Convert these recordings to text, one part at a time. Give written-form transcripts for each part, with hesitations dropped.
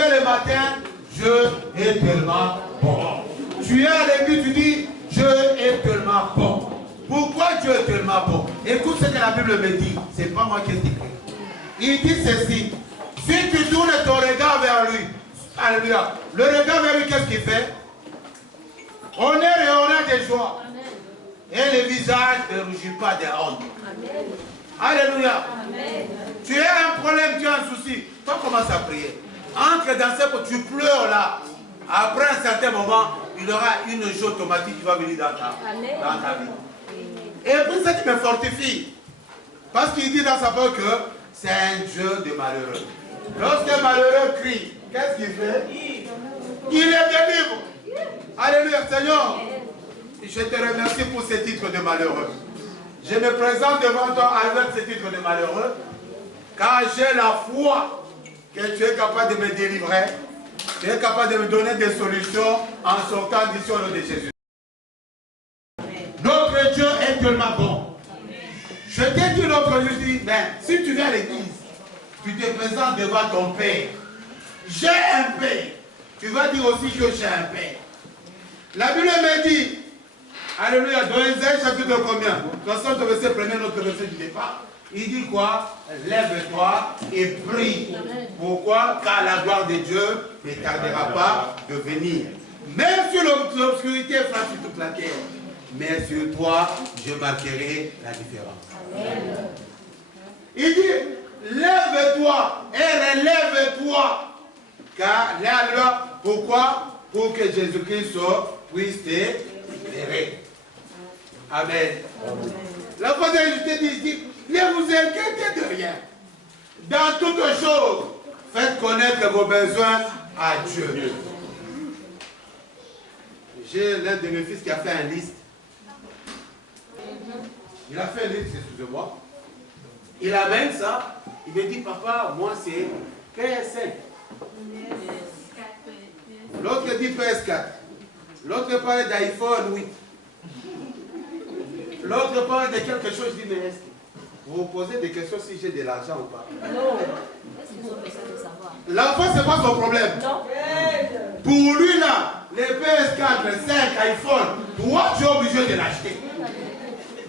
réveilles le matin, Dieu est tellement bon. Tu es à l'église, tu dis, Dieu est tellement bon. Pourquoi Dieu est tellement bon? Écoute ce que la Bible me dit. Ce n'est pas moi qui ai dit. Il dit ceci. Si tu tournes ton regard vers lui, alléluia, le regard vers lui, qu'est-ce qu'il fait? Honneur et honneur de joie. Et le visage ne rougit pas de honte. Alléluia. Tu as un problème, tu as un souci. Toi, commence à prier. Entre dans ce que tu pleures là. Après un certain moment, il y aura une joie automatique qui va venir dans ta vie. Et pour ça, tu me fortifies. Parce qu'il dit dans sa parole que c'est un Dieu de malheureux. Lorsqu'un malheureux crie, qu'est-ce qu'il fait? Il est délivre. Alléluia, Seigneur. Je te remercie pour ce titre de malheureux. Je me présente devant toi avec ce titre de malheureux, car j'ai la foi que tu es capable de me délivrer, tu es capable de me donner des solutions en sortant d'ici au nom de Jésus. Notre Dieu est tellement bon. Je t'ai dit l'autre jour, je dis, ben, si tu viens à l'église, tu te présentes devant ton Père. J'ai un Père. Tu vas dire aussi que j'ai un Père. La Bible me dit, alléluia, dans Isaïe chapitre combien? De toute façon, le verset premier, notre verset du départ. Il dit quoi? Lève-toi et prie. Pourquoi? Car la gloire de Dieu ne tardera pas de venir. Même si l'obscurité frappe sur toute la terre, mais sur toi, je marquerai la différence. Amen. Il dit, lève-toi et relève-toi. Car là, pourquoi? Pour que Jésus-Christ puisse te libérer. Amen. La foi de Jésus dit, ne vous inquiétez de rien. Dans toutes choses, faites connaître vos besoins à Dieu. J'ai l'un de mes fils qui a fait une liste. Il a fait une liste, excusez-moi. Il amène ça. Il me dit, papa, moi c'est PS5. L'autre dit PS4. L'autre parle d'iPhone 8. L'autre parle de quelque chose, je dis, mais est-ce que vous vous posez des questions si j'ai de l'argent ou pas? Non. Est-ce qu'ils ont besoin de savoir? L'enfant, c'est pas son problème. Non. Pour lui, là, les PS4, 5, iPhone, toi, tu es obligé de l'acheter.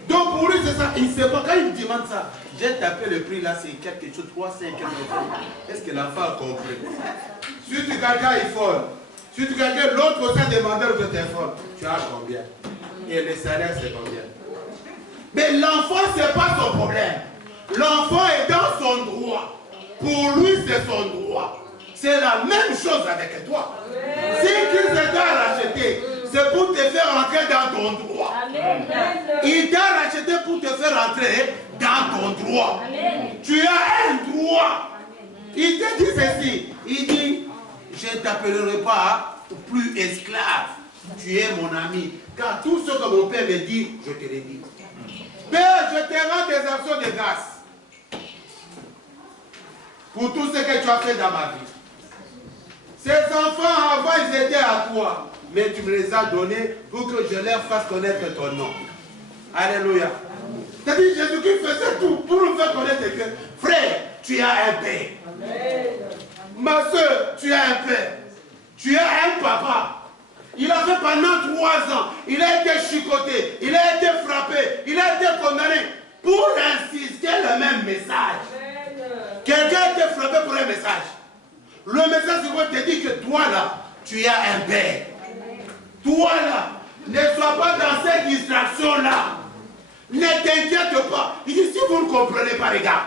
Donc pour lui, c'est ça. Il ne sait pas. Quand il me demande ça, j'ai tapé le prix, là, c'est quelque chose, 3, 5, quelque chose. Est-ce que l'enfant a compris? Si tu gagnes iPhone, si tu gagnes l'autre aussi demandeur de téléphone, tu as combien? Et le salaire, c'est combien? Mais l'enfant, ce n'est pas son problème. L'enfant est dans son droit. Pour lui, c'est son droit. C'est la même chose avec toi. Si il t'a racheté, c'est pour te faire entrer dans ton droit. Il t'a racheté pour te faire entrer dans ton droit. Tu as un droit. Il te dit ceci. Il dit, je ne t'appellerai pas plus esclave. Tu es mon ami. Car tout ce que mon père me dit, je te le dis. Père, je te rends des actions de grâce pour tout ce que tu as fait dans ma vie. Ces enfants, avant, ils étaient à toi, mais tu me les as donnés pour que je leur fasse connaître ton nom. Alléluia. C'est-à-dire, Jésus-Christ faisait tout pour nous faire connaître que, frère, tu as un père. Amen. Ma soeur, tu as un père. Tu as un papa. Il a fait pendant 3 ans. Il a été chicoté. Il a été frappé. Il a été condamné pour insister le même message. Quelqu'un a été frappé pour un message. Le message te dit que toi là, tu as un père. Toi là, ne sois pas dans cette distraction-là. Ne t'inquiète pas. Il dit, si vous ne comprenez pas, regarde.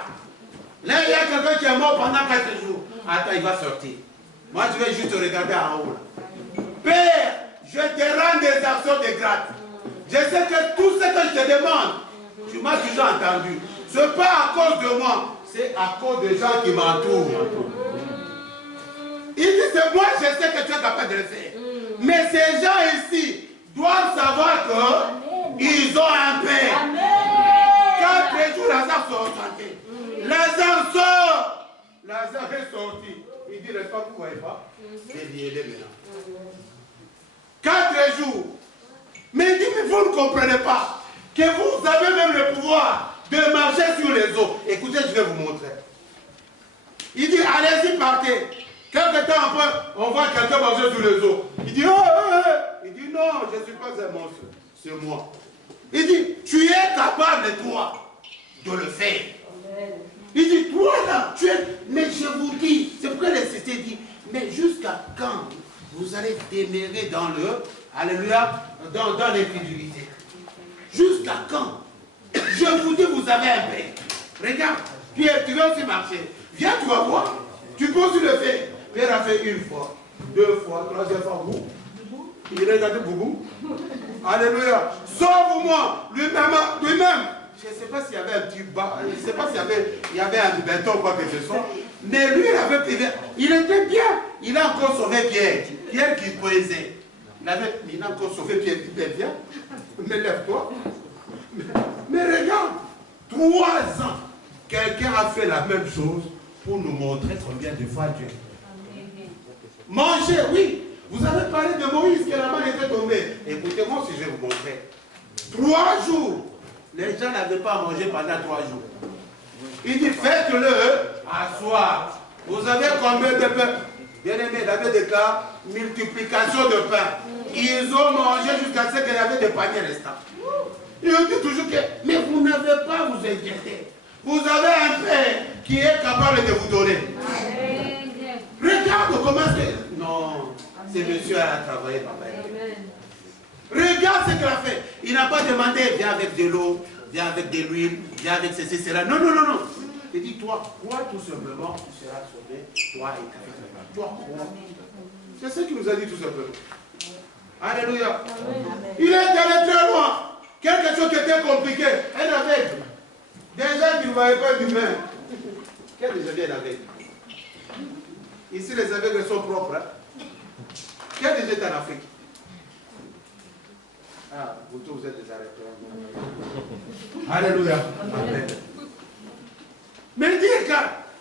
Là, il y a quelqu'un qui est mort pendant 4 jours. Attends, il va sortir. Moi, je vais juste regarder en haut. Là. Père, je te rends des actions de grâce. Je sais que tout ce que je te demande, tu m'as déjà entendu. Ce n'est pas à cause de moi, c'est à cause des gens qui m'entourent. Il dit, c'est moi, je sais que tu es capable de le faire. Mais ces gens ici doivent savoir qu'ils ont un père. 4 jours, Lazare sort santé. Lazare sort. Lazare est sorti. Il dit, n'est-ce pas, vous ne voyez pas? Il dit, il est maintenant. 4 jours. Mais il dit, mais vous ne comprenez pas que vous avez même le pouvoir de marcher sur les eaux. Écoutez, je vais vous montrer. Il dit, allez-y, partez. Quelque temps après, on voit quelqu'un manger sous les os. Il dit, oh, il dit, non, je ne suis pas un monstre, c'est moi. Il dit, tu es capable, toi, de le faire. Il dit, toi là, tu es, mais je vous dis, c'est pourquoi les cités dit, mais jusqu'à quand vous allez demeurer dans le, alléluia, dans l'incrédulité? Jusqu'à quand? Je vous dis, vous avez un père. Regarde, Pierre, tu vas aussi marcher. Viens, tu vas voir. Tu peux aussi le faire. Pierre a fait une fois, deux fois, troisième fois, boum. Il regarde Boubou. Alléluia. Sauve-moi. Lui-même. Je ne sais pas s'il y avait un petit bas, je ne sais pas s'il y avait un béton ou quoi que ce soit. Mais lui, il avait privé. Il était bien. Il a encore sauvé Pierre. Pierre qui posait. Il a encore sauvé Pierre. Viens. Mais lève-toi. Mais regarde. 3 ans. Quelqu'un a fait la même chose pour nous montrer combien de fois Dieu. Manger, oui. Vous avez parlé de Moïse, que la main était tombée. Écoutez-moi si je vais vous montrer. 3 jours. Les gens n'avaient pas mangé pendant 3 jours. Il dit, faites-le à soir. Vous avez combien de pain? Bien aimé, il avait des cas, multiplication de pain. Ils ont mangé jusqu'à ce qu'il y avait des paniers restants. Il dit toujours que, mais vous n'avez pas à vous inquiéter. Vous avez un Père qui est capable de vous donner. Regarde comment c'est. Non, c'est monsieur à travailler, papa. Regarde ce qu'il a fait. Il n'a pas demandé, viens avec de l'eau, viens avec de l'huile, viens avec ceci, cela. Non, non, non, non. Il dit, toi, crois tout simplement, tu seras sauvé, toi et ta famille. Toi, crois. C'est ce qu'il nous a dit tout simplement. Alléluia. Il est allé très loin. Quelque chose qui était compliqué. Un aveugle. Des gens qui ne voyaient pas d'humain. Quel déjà vient d'aveugle? Ici, les aveugles sont propres. Hein? Quel déjà est en Afrique? Ah, vous tous, vous êtes des arrêtés. Alléluia. Amen. Mais dis,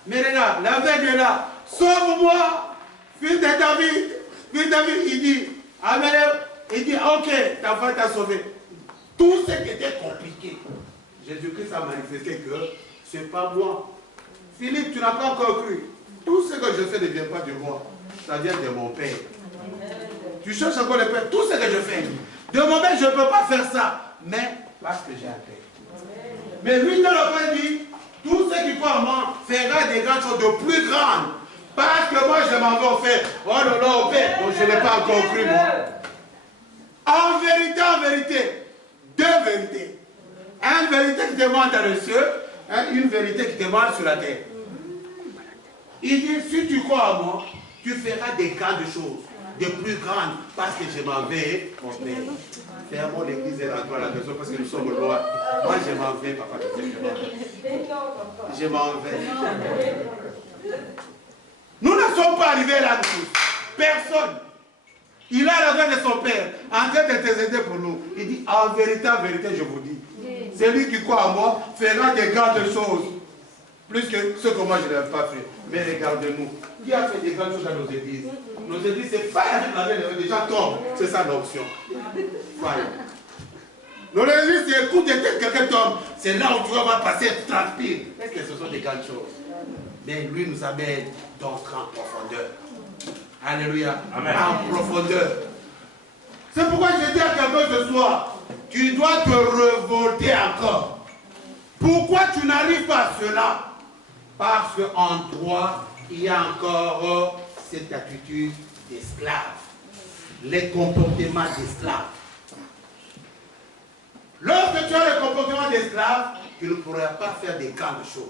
mais regarde, l'aveugle est là. Sauve-moi, fils de David. Fils de David, il dit, Amen. Il dit, ok, ta femme t'a sauvé. Tout ce qui était compliqué, Jésus-Christ a manifesté que ce n'est pas moi. Philippe, tu n'as pas encore cru. Tout ce que je fais ne vient pas de moi. Ça vient de mon Père. Tu cherches encore le Père. Tout ce que je fais. De moi-même, je ne peux pas faire ça. Mais parce que j'ai un Père. Mais lui, dans le Père dit, tout ce qui croit en moi fera des grandes choses de plus grandes. Parce que moi, je m'en vais au Père. Oh non, non, au Père. Donc je n'ai pas encore cru, moi. En vérité. 2 vérités. Une vérité qui te monte dans le ciel, une vérité qui te monte sur la terre. Il dit, si tu crois en moi, tu feras des grandes choses, de plus grandes, parce que je m'en vais, mon Père. Fermons l'église et rentrons à la maison parce que nous sommes loin. Moi, je m'en vais, papa. Je m'en vais. Nous ne sommes pas arrivés là tous. Personne. Il a la main de son Père, en train d'intercéder pour nous. Il dit, en vérité, je vous dis, celui qui croit en moi fera des grandes choses. Plus que ce que moi je n'ai pas fait. Mais regardez-nous. Qui a fait des grandes choses dans nos églises? Nos églises, c'est pas avec la main, les gens tombent. C'est ça l'option. Voilà. Nos églises, c'est écoute, quelqu'un tombe. C'est là où tu vas passer, transpire. Est-ce que ce sont des grandes choses? Mais lui nous amène d'entrer en profondeur. Alléluia. Amen. En profondeur. C'est pourquoi je dis à quelqu'un ce soir, tu dois te révolter encore. Pourquoi tu n'arrives pas à cela? Parce qu'en toi, il y a encore cette attitude d'esclave. Les comportements d'esclave. Lorsque tu as le comportement d'esclave, tu ne pourras pas faire des grandes choses.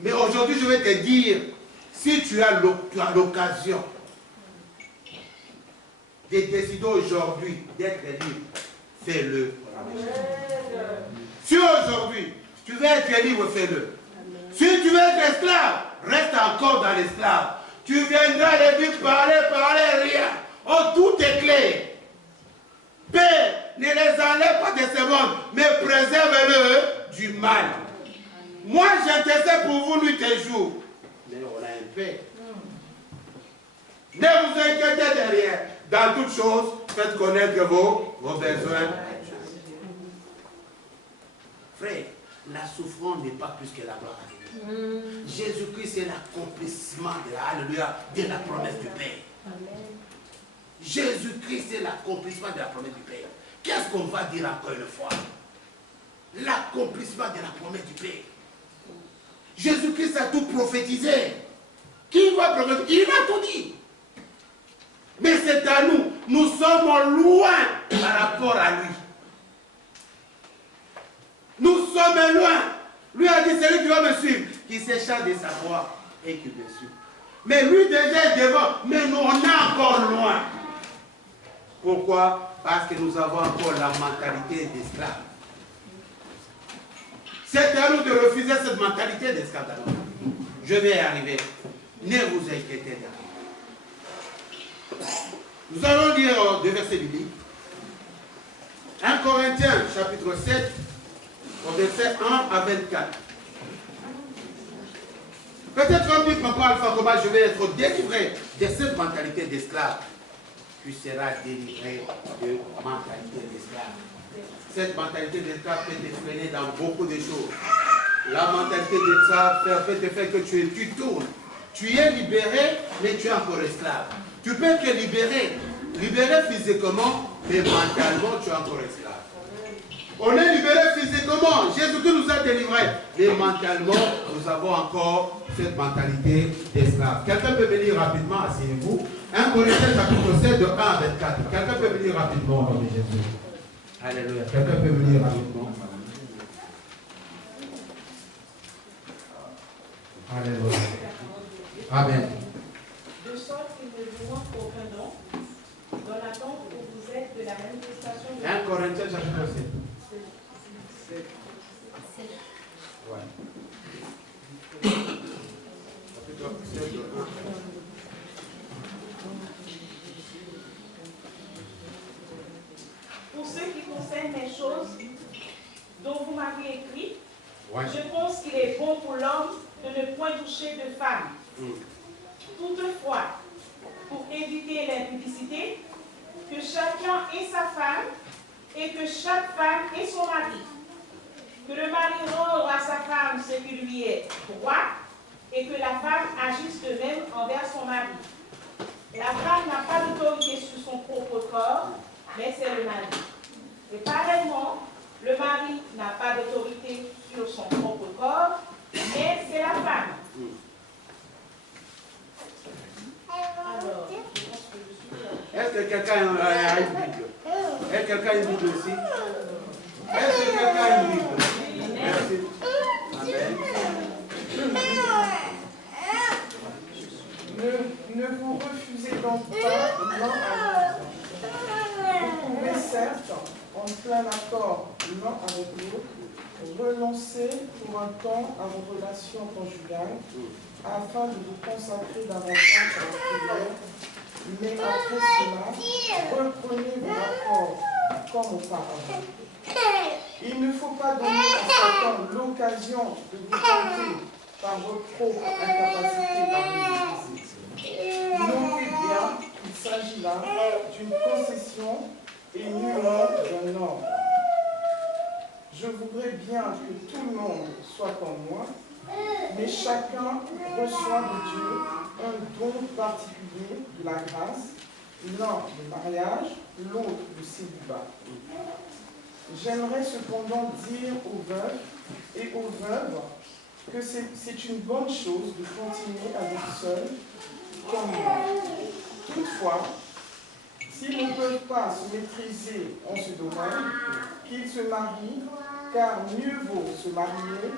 Mais aujourd'hui, je vais te dire, si tu as l'occasion de décider aujourd'hui d'être libre, fais-le. Si aujourd'hui, tu veux être libre, fais-le. Si tu veux être esclave, reste encore dans l'esclave. Tu viendras les dire parler, rien. Oh, tout est clair. Père, ne les enlève pas de ce monde, mais préserve-le du mal. Moi, j'intercède pour vous nuit et jour. Mais on a un Père. Ne vous inquiétez de rien. Dans toutes choses, faites connaître vos besoins. Frère, la souffrance n'est pas plus que la gloire. Jésus-Christ est l'accomplissement de la promesse du Père. Jésus-Christ est l'accomplissement de la promesse du Père. Qu'est-ce qu'on va dire encore une fois? L'accomplissement de la promesse du Père. Jésus-Christ a tout prophétisé. Qui va prophétiser? Il a tout dit. Mais c'est à nous. Nous sommes loin par rapport à lui. Nous sommes loin. Lui a dit, celui qui va me suivre, qui s'échappe de sa voie et qui me suit. Mais lui déjà est devant, mais nous on est encore loin. Pourquoi? Parce que nous avons encore la mentalité d'esclave. C'est à nous de refuser cette mentalité d'esclave. Je vais y arriver. Ne vous inquiétez pas. Nous allons lire deux versets bibliques. 1 Corinthiens chapitre 7, au verset 1 à 24. Peut-être un peu papa Alpha comment je vais être délivré de cette mentalité d'esclave. Tu seras délivré de mentalité d'esclave. Cette mentalité d'esclave peut te freiner dans beaucoup de choses. La mentalité d'esclave peut te faire que tu tournes. Tu es libéré, mais tu es encore esclave. Tu peux te libérer physiquement, mais mentalement, tu es encore esclave. On est libéré physiquement. Jésus-Christ nous a délivrés. Mais mentalement, nous avons encore cette mentalité d'esclave. Quelqu'un peut venir rapidement, asseyez-vous. 1 Corinthiens chapitre 7 de 1 à 24. Quelqu'un peut venir rapidement au nom de Jésus. Alléluia. Quelqu'un peut venir rapidement. Alléluia. Amen. De sorte qu'il ne vous manque aucun don, dans l'attente où vous êtes de la manifestation de 1 Corinthiens chapitre 7. Ouais. Chapitre 7 de 1. Pour ce qui concerne les choses dont vous m'avez écrit, Ouais. je pense qu'il est bon pour l'homme de ne point toucher de femme. Toutefois, pour éviter l'impudicité, que chacun ait sa femme et que chaque femme ait son mari. Que le mari rende à sa femme ce qui lui est droit et que la femme agisse de même envers son mari. La femme n'a pas d'autorité sur son propre corps, mais c'est le mari. Et pareillement, le mari n'a pas d'autorité sur son propre corps, mais c'est la femme. Alors, je pense que je suis... Est-ce que quelqu'un a une Bible? Est-ce que quelqu'un a une Bible aussi? Est-ce que quelqu'un a une Bible? Merci. Amen. Ne vous refusez donc pas l'un à l'autre. Vous pouvez certes, en plein accord l'un avec l'autre, renoncer pour un temps à vos relations conjugales afin de vous consacrer davantage à la prière, mais après cela, reprenez vos rapports comme auparavant. Il ne faut pas donner à Satan l'occasion de vous tenter par votre propre incapacité à vous maîtriser. Notez bien qu'il s'agit là d'une concession et nullement d'un ordre. Je voudrais bien que tout le monde soit comme moi, mais chacun reçoit de Dieu un don particulier de la grâce, l'un le mariage, l'autre le célibat. J'aimerais cependant dire aux veuves et aux veuves que c'est une bonne chose de continuer à vivre seul comme moi. Toutefois, s'ils ne peuvent pas se maîtriser en ce domaine, qu'ils se marient, car mieux vaut se marier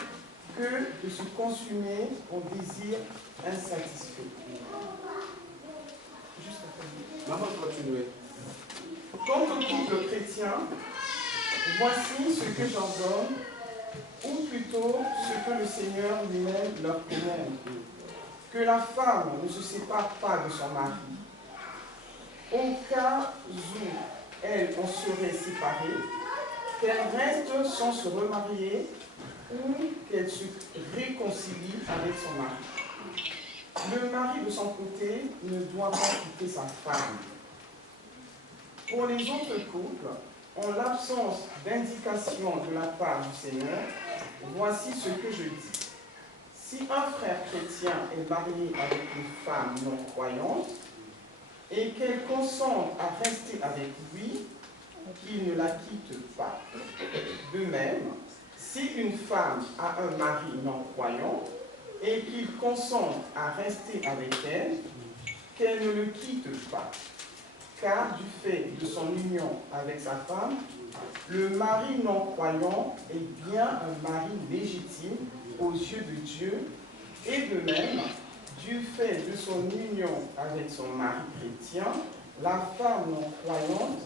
que de se consumer en désir insatisfait. Maman, continuez. Quant au couple chrétien, voici ce que j'ordonne, ou plutôt ce que le Seigneur lui-même leur commande. Que la femme ne se sépare pas de son mari. Au cas où elle en serait séparée, qu'elle reste sans se remarier ou qu'elle se réconcilie avec son mari. Le mari, de son côté, ne doit pas quitter sa femme. Pour les autres couples, en l'absence d'indication de la part du Seigneur, voici ce que je dis. Si un frère chrétien est marié avec une femme non croyante et qu'elle consente à rester avec lui, qu'il ne la quitte pas. De même, si une femme a un mari non croyant et qu'il consente à rester avec elle, qu'elle ne le quitte pas. Car du fait de son union avec sa femme, le mari non croyant est bien un mari légitime aux yeux de Dieu, et de même, du fait de son union avec son mari chrétien, la femme non croyante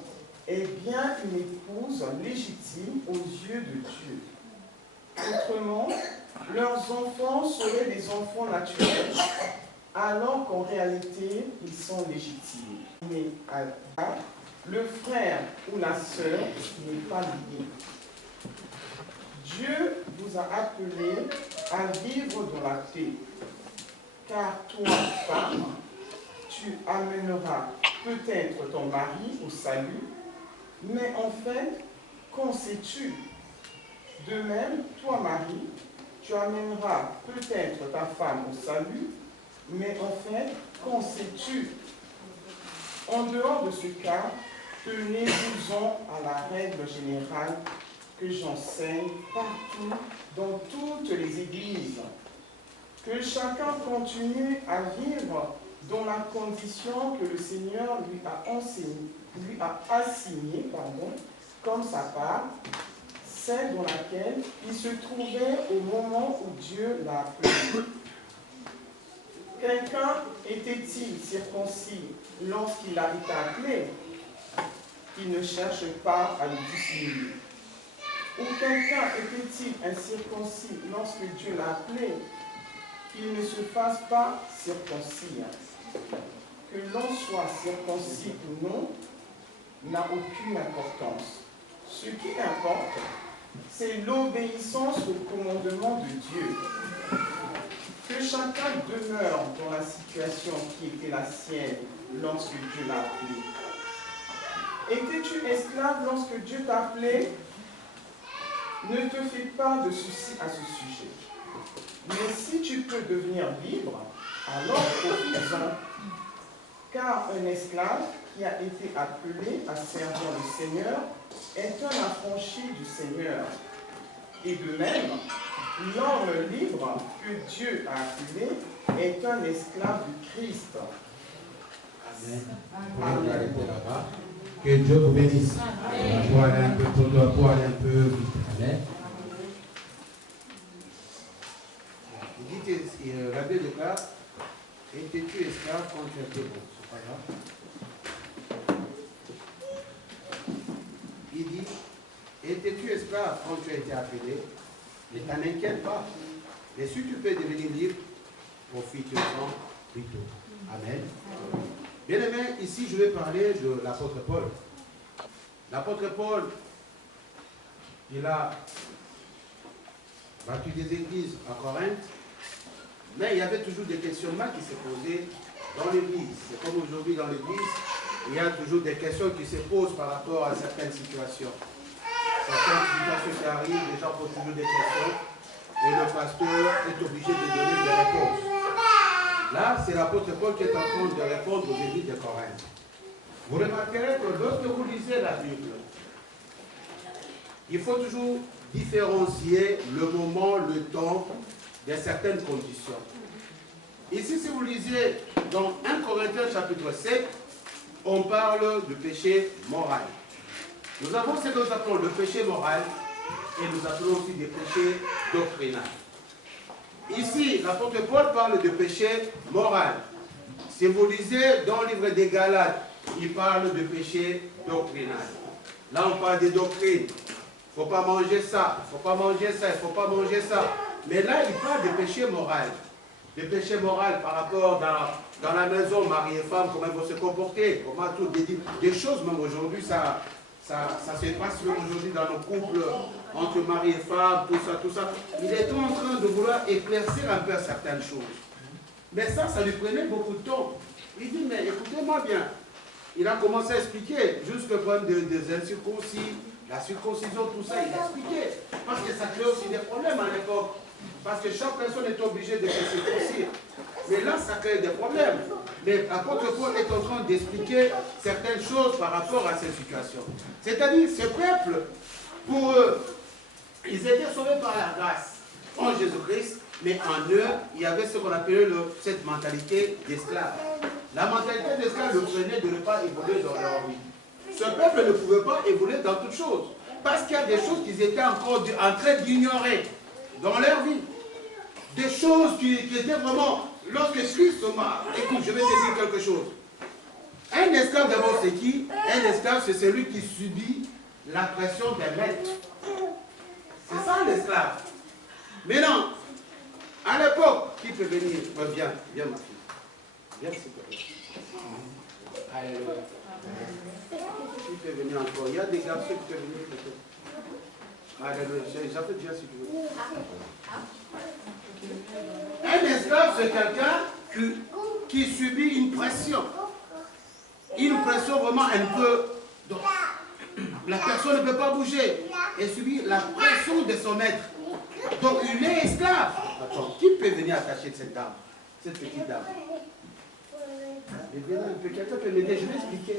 est bien une épouse légitime aux yeux de Dieu. Autrement, leurs enfants seraient des enfants naturels, alors qu'en réalité, ils sont légitimes. Mais à le frère ou la sœur n'est pas lié. Dieu vous a appelé à vivre dans la paix, car toi, femme, tu amèneras peut-être ton mari au salut, mais en fait, qu'en sais-tu? De même, toi, mari, tu amèneras peut-être ta femme au salut, mais en fait, qu'en sais-tu? En dehors de ce cas, tenez-vous-en à la règle générale que j'enseigne partout, dans toutes les églises. Que chacun continue à vivre dans la condition que le Seigneur lui a assigné comme sa part, celle dans laquelle il se trouvait au moment où Dieu l'a appelé. Quelqu'un était-il circoncis lorsqu'il a été appelé? Il ne cherche pas à le dissimuler. Ou quelqu'un était-il incirconcis lorsque Dieu l'a appelé? Qu'il ne se fasse pas circoncire. Que l'on soit circoncis ou non n'a aucune importance. Ce qui importe, c'est l'obéissance au commandement de Dieu. Que chacun demeure dans la situation qui était la sienne lorsque Dieu l'a appelé. Étais-tu esclave lorsque Dieu t'a appelé? Ne te fais pas de soucis à ce sujet. Mais si tu peux devenir libre, alors profite-en. Car un esclave qui a été appelé à servir le Seigneur est un affranchi du Seigneur. Et de même, l'homme libre que Dieu a appelé est un esclave du Christ. Amen. Amen. Que Dieu vous bénisse. On va aller un peu pour toi, pour aller un peu vite. Amen. Il dit que la Bible déclare, étais-tu esclave quand tu étais bon? C'est pas grave. Il dit, étais-tu esclave quand tu as été appelé? Ne t'en inquiète pas. Mais si tu peux devenir libre, profite-en plutôt. Amen. Bien aimé, ici je vais parler de l'apôtre Paul. L'apôtre Paul, il a bâti des églises à Corinthe, mais il y avait toujours des questionnements qui se posaient dans l'église. C'est comme aujourd'hui dans l'église, il y a toujours des questions qui se posent par rapport à certaines situations. Certaines situations qui arrivent, les gens posent toujours des questions et le pasteur est obligé de donner des réponses. Là, c'est l'apôtre Paul qui est en train de répondre aux églises de Corinthe. Vous remarquerez que lorsque vous lisez la Bible, il faut toujours différencier le moment, le temps de certaines conditions. Ici, si vous lisez dans 1 Corinthiens chapitre 7, on parle du péché moral. Nous avons ce que nous appelons le péché moral et nous appelons aussi des péchés doctrinaux. Ici, l'apôtre Paul parle de péché moral. Si vous lisez dans le livre des Galates, il parle de péché doctrinal. Là, on parle des doctrines. Il ne faut pas manger ça, il ne faut pas manger ça, il ne faut pas manger ça. Mais là, il parle de péché moral. De péché moral par rapport dans la maison, mari et femme, comment ils vont se comporter, comment tout, des choses, même aujourd'hui, ça se passe même aujourd'hui dans nos couples, entre mari et femme, tout ça. Il est en train de vouloir éclaircir un peu certaines choses. Mais ça lui prenait beaucoup de temps. Il dit, mais écoutez-moi bien. Il a commencé à expliquer, jusqu'au problème des incirconcis, la circoncision, tout ça, il a expliqué. Parce que ça crée aussi des problèmes à l'époque. Parce que chaque personne est obligée de se circoncire. Mais là, ça crée des problèmes. Mais l'apôtre Paul est en train d'expliquer certaines choses par rapport à cette situation. C'est-à-dire, ce peuple, pour eux, ils étaient sauvés par la grâce en Jésus-Christ, mais en eux, il y avait ce qu'on appelait cette mentalité d'esclave. La mentalité d'esclave le prenait de ne pas évoluer dans leur vie. Ce peuple ne pouvait pas évoluer dans toutes choses, parce qu'il y a des choses qu'ils étaient encore en train d'ignorer dans leur vie. Des choses qui étaient vraiment... Lorsque Christ m'a... Écoute, je vais te dire quelque chose. Un esclave d'abord, c'est qui? Un esclave, c'est celui qui subit la pression des maîtres. C'est ça l'esclave. Maintenant, à l'époque, qui peut venir? Viens, viens ma fille. Viens s'il te plaît. Alléluia. Qui peut venir encore? Il y a des garçons qui peuvent venir peut-être. Alléluia. J'appelle bien si tu veux. Un esclave, c'est quelqu'un qui subit une pression. Une pression vraiment un peu... Donc, la personne ne peut pas bouger. Elle subit la pression de son maître. Donc, il est esclave. Attends, qui peut venir attacher cette dame? Cette petite dame? Quelqu'un peut m'aider, je vais expliquer.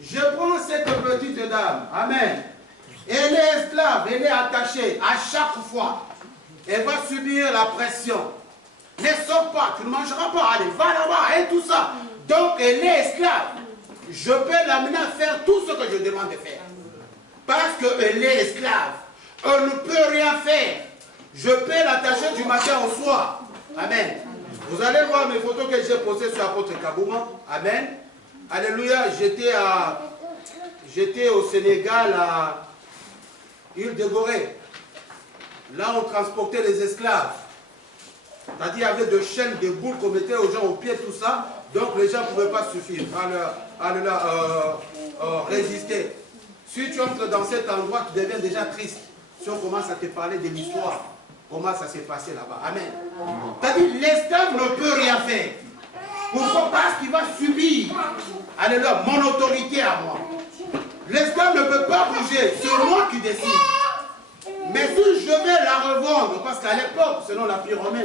Je prends cette petite dame. Amen. Elle est esclave, elle est attachée à chaque fois. Elle va subir la pression. Ne sors pas, tu ne mangeras pas, allez, va là-bas, et tout ça. Donc elle est esclave. Je peux l'amener à faire tout ce que je demande de faire. Parce qu'elle est esclave. Elle ne peut rien faire. Je peux l'attacher du matin au soir. Amen. Vous allez voir mes photos que j'ai postées sur l'apôtre Kabouma. Amen. Alléluia. J'étais au Sénégal à Île de Gorée. Là, on transportait les esclaves. C'est-à-dire, il y avait de chaînes, de boules qu'on mettait aux gens au pied, tout ça. Donc, les gens ne pouvaient pas suffire à leur résister. Si tu entres dans cet endroit, tu deviens déjà triste. Si on commence à te parler de l'histoire, comment ça s'est passé là-bas. Amen. C'est-à-dire, l'esclave ne peut rien faire. Pourquoi? Parce qu'il va subir, alléluia, mon autorité à moi. L'esclave ne peut pas bouger, c'est moi qui décide. Mais si je vais la revendre, parce qu'à l'époque, selon la l'Empire romain,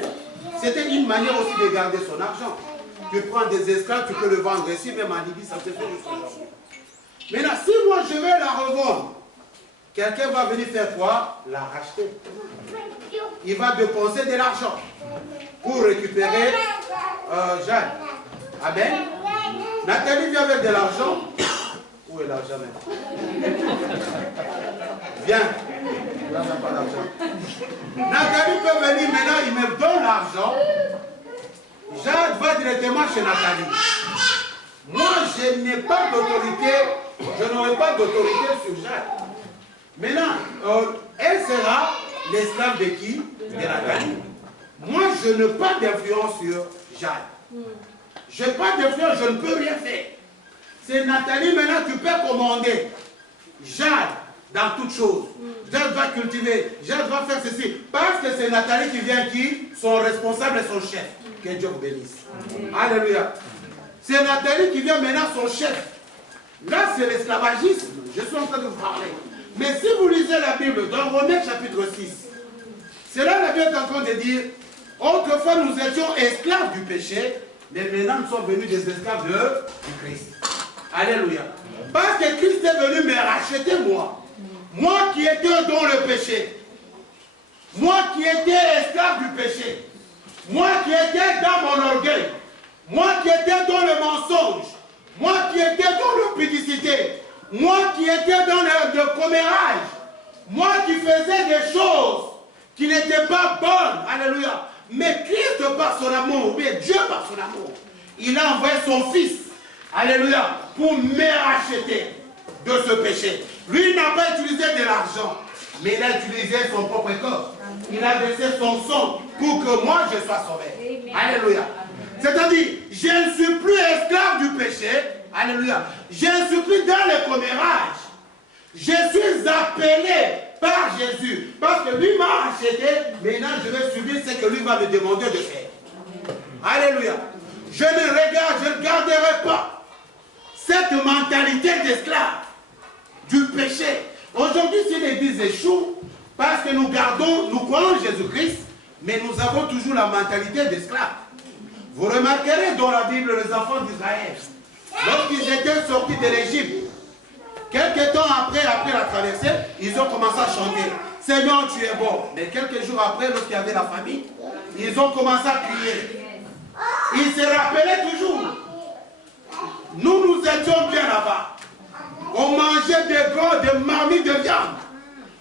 c'était une manière aussi de garder son argent. Tu prends des esclaves, tu peux le vendre ici, même en Libye, ça se fait jusqu'à aujourd'hui. Maintenant, si moi je vais la revendre, quelqu'un va venir faire quoi? La racheter. Il va dépenser de l'argent pour récupérer Jeanne. Amen. Nathalie vient avec de l'argent. Où est l'argent même? Viens. Là, on n'a pas d'argent. Nathalie peut venir maintenant, il me donne l'argent. Jeanne va directement chez Nathalie. Moi, je n'ai pas d'autorité, je n'aurai pas d'autorité sur Jeanne. Maintenant, elle sera l'esclave de qui? De Nathalie. Moi, je n'ai pas d'influence sur Jeanne. Je n'ai pas d'influence, je ne peux rien faire. C'est Nathalie, maintenant tu peux commander. Jeanne, dans toutes choses. Jeanne va cultiver, Jeanne va faire ceci. Parce que c'est Nathalie qui vient qui? Son responsable et son chef. Que Dieu vous bénisse. Alléluia. C'est Nathalie qui vient maintenant son chef. Là, c'est l'esclavagisme. Je suis en train de vous parler. Mais si vous lisez la Bible, dans Romains chapitre 6, c'est là la Bible est en train de dire, autrefois nous étions esclaves du péché, mais maintenant nous sommes venus des esclaves du Christ. Alléluia. Parce que Christ est venu me racheter moi. Moi qui étais dans le péché. Moi qui étais esclave du péché. Moi qui étais dans mon orgueil. Moi qui étais dans le mensonge. Moi qui étais dans l'opidicité. Moi qui étais dans le commérage. Moi qui faisais des choses qui n'étaient pas bonnes. Alléluia. Mais Christ par son amour, mais Dieu par son amour, il a envoyé son fils. Alléluia. Pour me racheter de ce péché. Lui, il n'a pas utilisé de l'argent, mais il a utilisé son propre corps. Il a versé son sang pour que moi je sois sauvé. Amen. Alléluia. C'est-à-dire, je ne suis plus esclave du péché. Alléluia. Je ne suis plus dans le commérage. Je suis appelé par Jésus. Parce que lui m'a racheté. Maintenant, je vais subir ce que lui va me demander de faire. Alléluia. Je ne garderai pas cette mentalité d'esclave du péché. Aujourd'hui, si l'Église échoue, parce que nous croyons Jésus-Christ, mais nous avons toujours la mentalité d'esclaves. Vous remarquerez dans la Bible les enfants d'Israël, lorsqu'ils étaient sortis de l'Égypte, quelques temps après la traversée, ils ont commencé à chanter « Seigneur, tu es bon ». Mais quelques jours après, lorsqu'il y avait la famine, ils ont commencé à crier. Ils se rappelaient toujours. Nous étions bien là-bas. On mangeait des marmites de viande.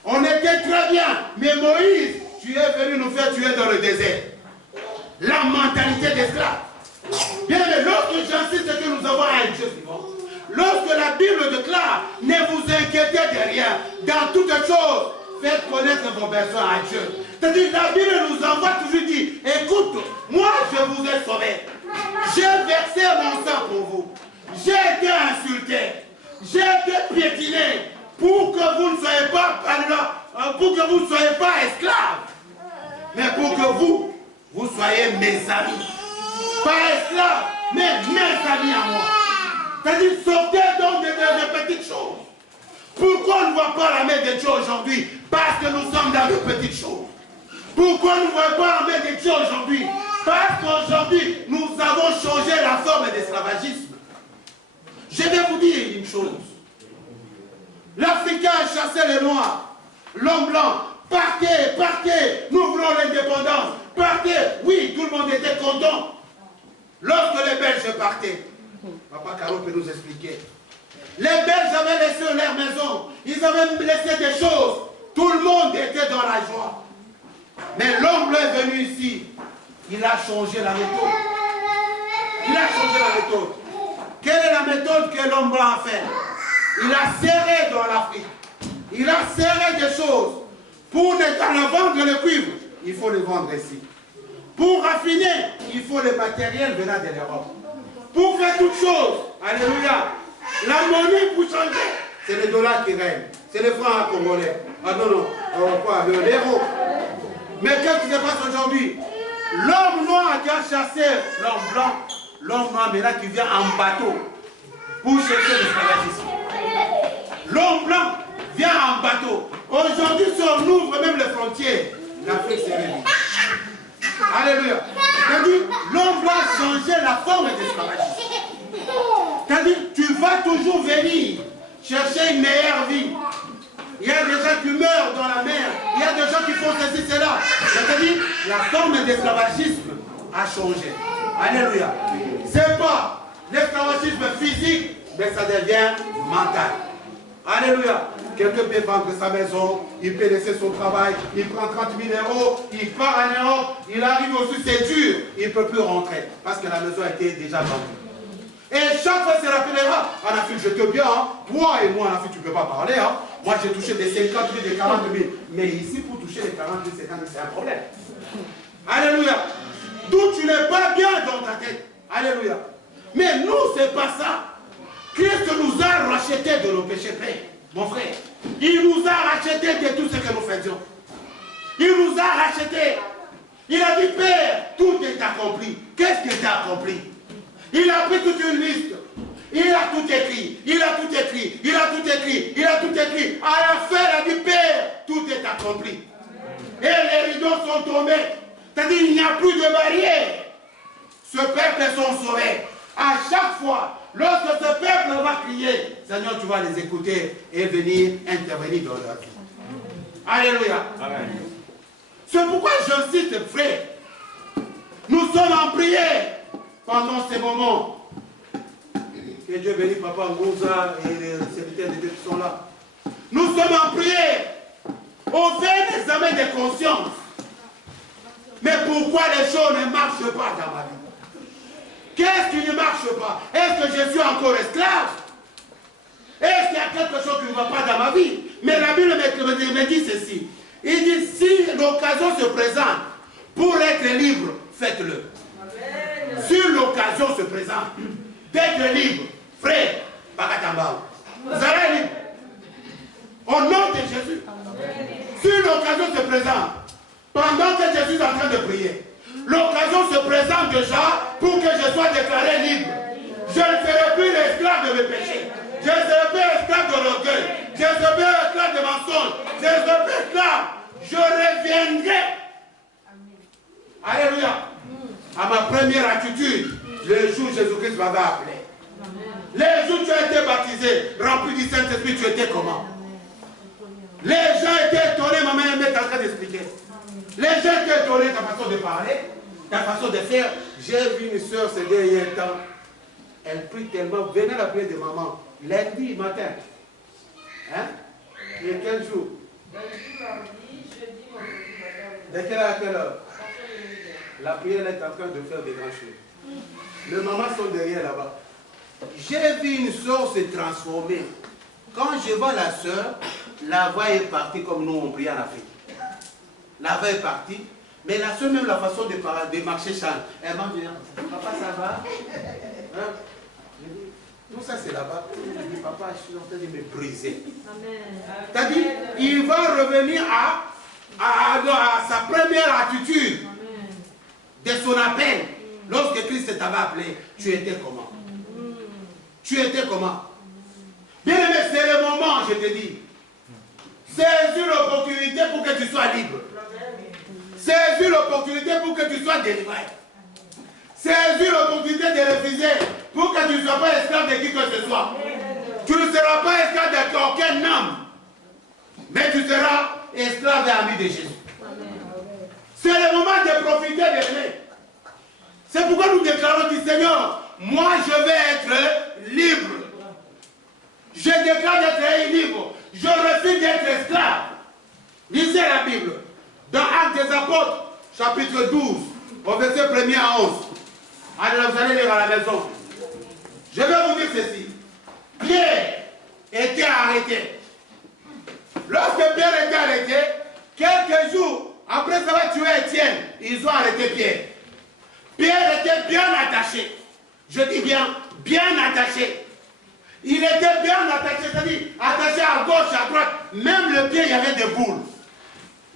On était très bien. Mais Moïse, tu es venu nous faire tuer dans le désert. La mentalité d'esclave. Bien, mais lorsque j'insiste que nous avons un Dieu vivant, lorsque la Bible déclare, ne vous inquiétez de rien, dans toutes choses, faites connaître vos besoins à Dieu. C'est-à-dire, la Bible nous envoie toujours dire, écoute, moi je vous ai sauvé. J'ai versé mon sang pour vous. J'ai été insulté. J'ai été piétiné pour que vous ne soyez pas, esclaves, mais pour que vous soyez mes amis. Pas esclaves, mais mes amis à moi. C'est-à-dire, sortez donc des petites choses. Pourquoi on ne voit pas la main de Dieu aujourd'hui? Parce que nous sommes dans de petites choses. Pourquoi on ne voit pas la main de Dieu aujourd'hui? Parce qu'aujourd'hui, nous avons changé la forme d'esclavagisme. Je vais vous dire une chose. L'Africain a chassé les Noirs, l'homme blanc. Partez, nous voulons l'indépendance. Partez, oui, tout le monde était content. Lorsque les Belges partaient, Papa Caro peut nous expliquer. Les Belges avaient laissé leur maison, ils avaient laissé des choses. Tout le monde était dans la joie. Mais l'homme blanc est venu ici. Il a changé la méthode. Quelle est la méthode que l'homme blanc a fait? Il a serré dans l'Afrique. Il a serré des choses. Pour ne vendre le cuivre, il faut le vendre ici. Pour raffiner, il faut le matériel venant de l'Europe. Pour faire toutes choses, alléluia, la monnaie pour changer, c'est le dollar qui règne. C'est le franc congolais. Ah non, l'euro. Mais qu'est-ce qui se passe aujourd'hui? L'homme noir qui a chassé l'homme blanc, l'homme noir maintenant qui vient en bateau pour chercher l'esclavagisme. L'homme blanc vient en bateau. Aujourd'hui, si on ouvre même les frontières, l'Afrique s'est réduite. Alléluia. C'est-à-dire, l'homme doit changer la forme d'esclavagisme. C'est-à-dire, tu vas toujours venir chercher une meilleure vie. Il y a des gens qui meurent dans la mer. Il y a des gens qui font ceci, cela. C'est-à-dire, la forme d'esclavagisme a changé. Alléluia. Ce n'est pas l'esclavagisme physique, mais ça devient mental. Alléluia. Quelqu'un peut vendre sa maison, il peut laisser son travail, il prend 30 000 €, il part en Europe, il arrive aussi, c'est dur, il ne peut plus rentrer parce que la maison a été déjà vendue. Et chaque fois, il se rappellera, en Afrique, j'étais bien, hein. Toi et moi en Afrique, tu ne peux pas parler. Hein. Moi, j'ai touché des 50 000, des 40 000. Mais ici, pour toucher les 40 000, 50 000, c'est un problème. Alléluia. D'où tu n'es pas bien dans ta tête. Alléluia. Mais nous, ce n'est pas ça. Christ nous a rachetés de nos péchés, Père. Mon frère, il nous a rachetés de tout ce que nous faisions. Il nous a rachetés. Il a dit, Père, tout est accompli. Qu'est-ce qui est accompli? Il a pris toute une liste. Il a tout écrit. Il a tout écrit. Il a tout écrit. Il a tout écrit. À la fin, il a dit, Père, tout est accompli. Et les rideaux sont tombés. C'est-à-dire, il n'y a plus de barrière. Ce peuple sont sauvés. À chaque fois, lorsque ce peuple va crier, Seigneur, tu vas les écouter et venir intervenir dans leur vie. Alléluia. C'est pourquoi j'insiste, frère. Nous sommes en prière pendant ces moments. Que Dieu bénisse Papa Ngouza et les serviteurs de Dieu qui sont là. Nous sommes en prière. On fait des examens de conscience. Mais pourquoi les choses ne marchent pas dans ma vie? Qu'est-ce qui ne marche pas? Est-ce que je suis encore esclave? Est-ce qu'il y a quelque chose qui ne va pas dans ma vie? Mais la Bible me dit ceci. Il dit, si l'occasion se présente pour être libre, faites-le. Si l'occasion se présente d'être libre, frère, Bakatamba, vous serez libre. Au nom de Jésus. Si l'occasion se présente, pendant que je suis en train de prier, l'occasion se présente déjà pour que je sois déclaré libre. Je ne serai plus l'esclave de mes péchés. Je ne serai pas esclave de l'orgueil. Je ne serai pas esclave de mensonges. Je ne serai pas esclave. Je reviendrai. Alléluia. À ma première attitude, le jour où Jésus-Christ m'avait appelé. Les jours où tu as été baptisé, rempli du Saint-Esprit, tu étais comment? Les gens étaient étonnés, ma mère est en train d'expliquer. Les gens étaient étonnés de ta façon de parler, ta façon de faire. J'ai vu une soeur ces derniers temps. Elle prie tellement. Venez la prière de maman. Lundi matin. Hein? Il y a quel jour? Lundi, mardi, jeudi, vendredi. De quelle heure à quelle heure? La prière est en train de faire des grandes choses. Les mamans sont derrière là-bas. J'ai vu une soeur se transformer. Quand je vois la soeur, la voix est partie comme nous on prie en Afrique. La voix est partie, mais la soeur même la façon de marcher change. Elle m'a dit, papa ça va? Hein? Je dis, tout ça c'est là-bas. Je dis, papa je suis en train de me briser. C'est-à-dire, il va revenir à sa première attitude de son appel. Lorsque Christ t'avait appelé, tu étais comment? Tu étais comment? Bien aimé, c'est le moment, je te dis. Saisis l'opportunité pour que tu sois libre. Saisis l'opportunité pour que tu sois délivré. Saisis l'opportunité de refuser pour que tu ne sois pas esclave de qui que ce soit. Tu ne seras pas esclave d'aucun homme, mais tu seras esclave et ami de Jésus. C'est le moment de profiter de lui. C'est pourquoi nous déclarons du Seigneur, moi je vais être libre. Je déclare d'être libre. Je refuse d'être esclave. Lisez la Bible. Dans Actes des Apôtres, chapitre 12, au verset 1er à 11. Alors vous allez lire à la maison. Je vais vous dire ceci. Pierre était arrêté. Lorsque Pierre était arrêté, quelques jours après avoir tué Étienne, ils ont arrêté Pierre. Pierre était bien attaché. Je dis bien attaché. Il était bien attaché, c'est-à-dire attaché à gauche, à droite. Même le pied, il y avait des boules.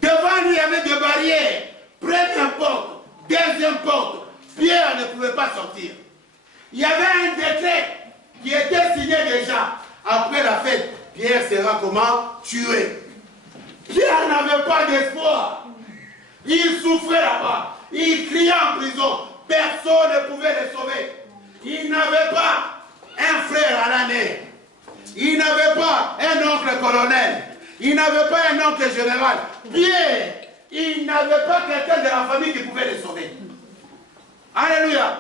Devant lui, il y avait des barrières. Première porte, deuxième porte. Pierre ne pouvait pas sortir. Il y avait un décret qui était signé déjà. Après la fête, Pierre sera comment? Tué. Pierre n'avait pas d'espoir. Il souffrait là-bas. Il criait en prison. Personne ne pouvait le sauver. Il n'avait pas un frère à l'année. Il n'avait pas un oncle colonel. Il n'avait pas un oncle général. Pierre, il n'avait pas quelqu'un de la famille qui pouvait le sauver. Alléluia.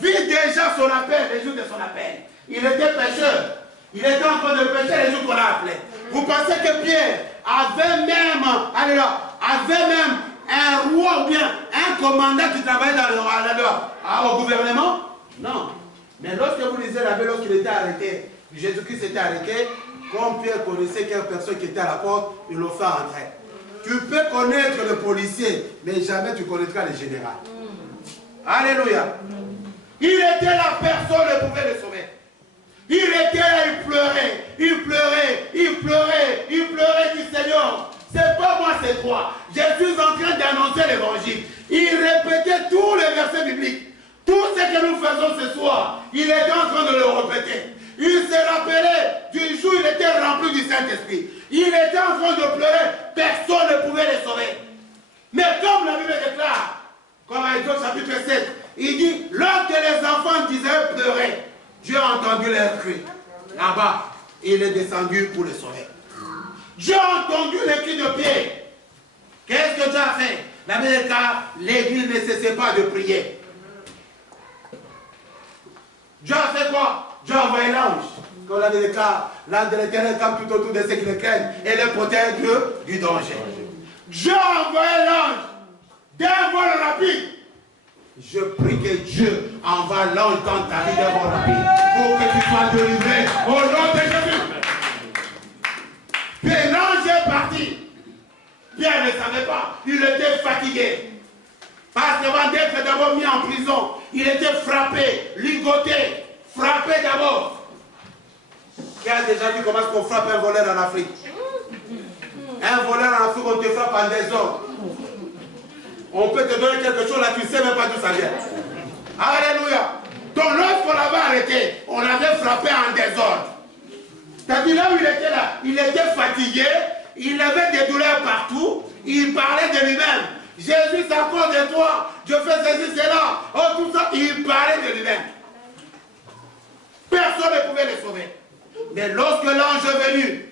Vit déjà son appel, les jours de son appel. Il était pécheur. Il était en train de pécher les jours qu'on l'a appelé. Vous pensez que Pierre avait même, alléluia, avait même un roi ou bien un commandant qui travaillait au gouvernement? Non. Mais lorsque vous lisez la Bible, lorsqu'il était arrêté, Jésus-Christ était arrêté, comme Pierre connaissait quelques personnes qui étaient à la porte, il l'a fait entrer. Tu peux connaître le policier, mais jamais tu connaîtras le général. Alléluia. Il était là, personne ne pouvait le sauver. Il était là, il pleurait, il pleurait, il pleurait, il pleurait du Seigneur. C'est pas moi, c'est toi. Je suis en train d'annoncer l'évangile. Il répétait tous les versets bibliques. Tout ce que nous faisons ce soir, il était en train de le répéter. Il se rappelait du jour où il était rempli du Saint-Esprit. Il était en train de pleurer, personne ne pouvait le sauver. Mais comme la Bible déclare, comme à Exode chapitre 7, il dit, lorsque les enfants disaient pleurer, Dieu a entendu leurs cris. Là-bas, il est descendu pour les sauver. Dieu a entendu les cris de Pierre. Qu'est-ce que Dieu a fait? La Bible déclare, l'église ne cessait pas de prier. Dieu a fait quoi? Dieu a envoyé l'ange. Comme la Bible déclare, l'ange de l'Éternel campe tout autour de ceux qui le craignent et les protège du danger. Dieu a envoyé l'ange d'un vol rapide. Je prie que Dieu envoie l'ange dans ta vie d'un vol rapide pour que tu sois délivré au nom de Jésus. Puis l'ange est parti. Pierre ne savait pas. Il était fatigué. Parce qu'avant d'être d'abord mis en prison, il était frappé, ligoté, frappé d'abord. Qui a déjà vu comment est-ce qu'on frappe un voleur en Afrique? Un voleur en Afrique, on te frappe en désordre. On peut te donner quelque chose là, tu ne sais même pas d'où ça vient. Alléluia. Donc lorsqu'on l'avait arrêté, on l'avait frappé en désordre. C'est-à-dire là où il était fatigué, il avait des douleurs partout, il parlait de lui-même. Jésus, c'est à cause de toi, je fais ceci, cela. Oh, tout ça, il parlait de lui-même. Personne ne pouvait le sauver. Mais lorsque l'ange est venu,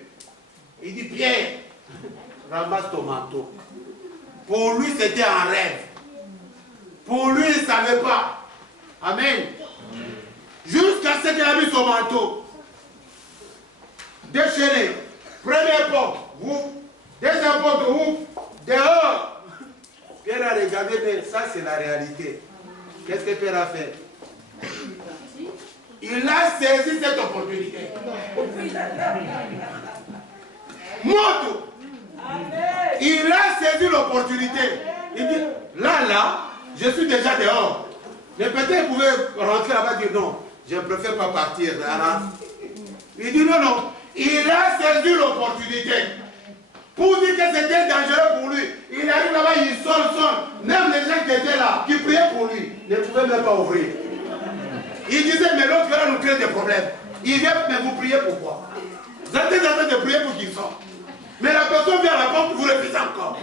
il dit, Pierre, ramasse ton manteau. Pour lui, c'était un rêve. Pour lui, il ne savait pas. Amen. Jusqu'à ce qu'il a mis son manteau. Déchaîné. Première porte. Deuxième porte. Dehors. Pierre a regardé, mais ça, c'est la réalité. Qu'est-ce que Pierre a fait? Il a saisi cette opportunité. Monte. Il a saisi l'opportunité. Il dit, là, je suis déjà dehors. Mais peut-être vous pouvez rentrer là-bas et dire non, je ne préfère pas partir. Il dit non. Il a saisi l'opportunité. Pour dire que c'était dangereux pour lui. Il arrive là-bas, il sonne. Même les gens qui étaient là, qui priaient pour lui, ne pouvaient même pas ouvrir. Il disait, mais l'autre là nous crée des problèmes. Il vient, mais vous priez pourquoi? Vous êtes en train de prier pour qu'il sorte. Mais la personne vient à la porte, vous refusez encore.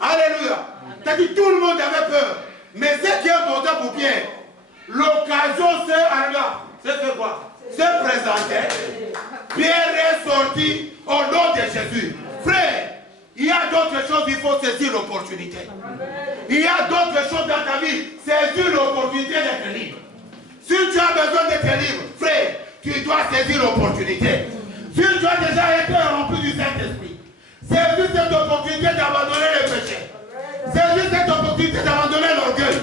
Alléluia. C'est-à-dire tout le monde avait peur. Mais ce qui est important pour Pierre, l'occasion c'est fait quoi? Se présenter. Pierre est sorti au nom de Jésus. Frère, il y a d'autres choses, il faut saisir l'opportunité. Il y a d'autres choses dans ta vie, saisir l'opportunité d'être libre. Si tu as besoin d'être libre, frère, tu dois saisir l'opportunité. Si tu as déjà été rempli du Saint-Esprit, saisis cette opportunité d'abandonner le péché. Saisis cette opportunité d'abandonner l'orgueil.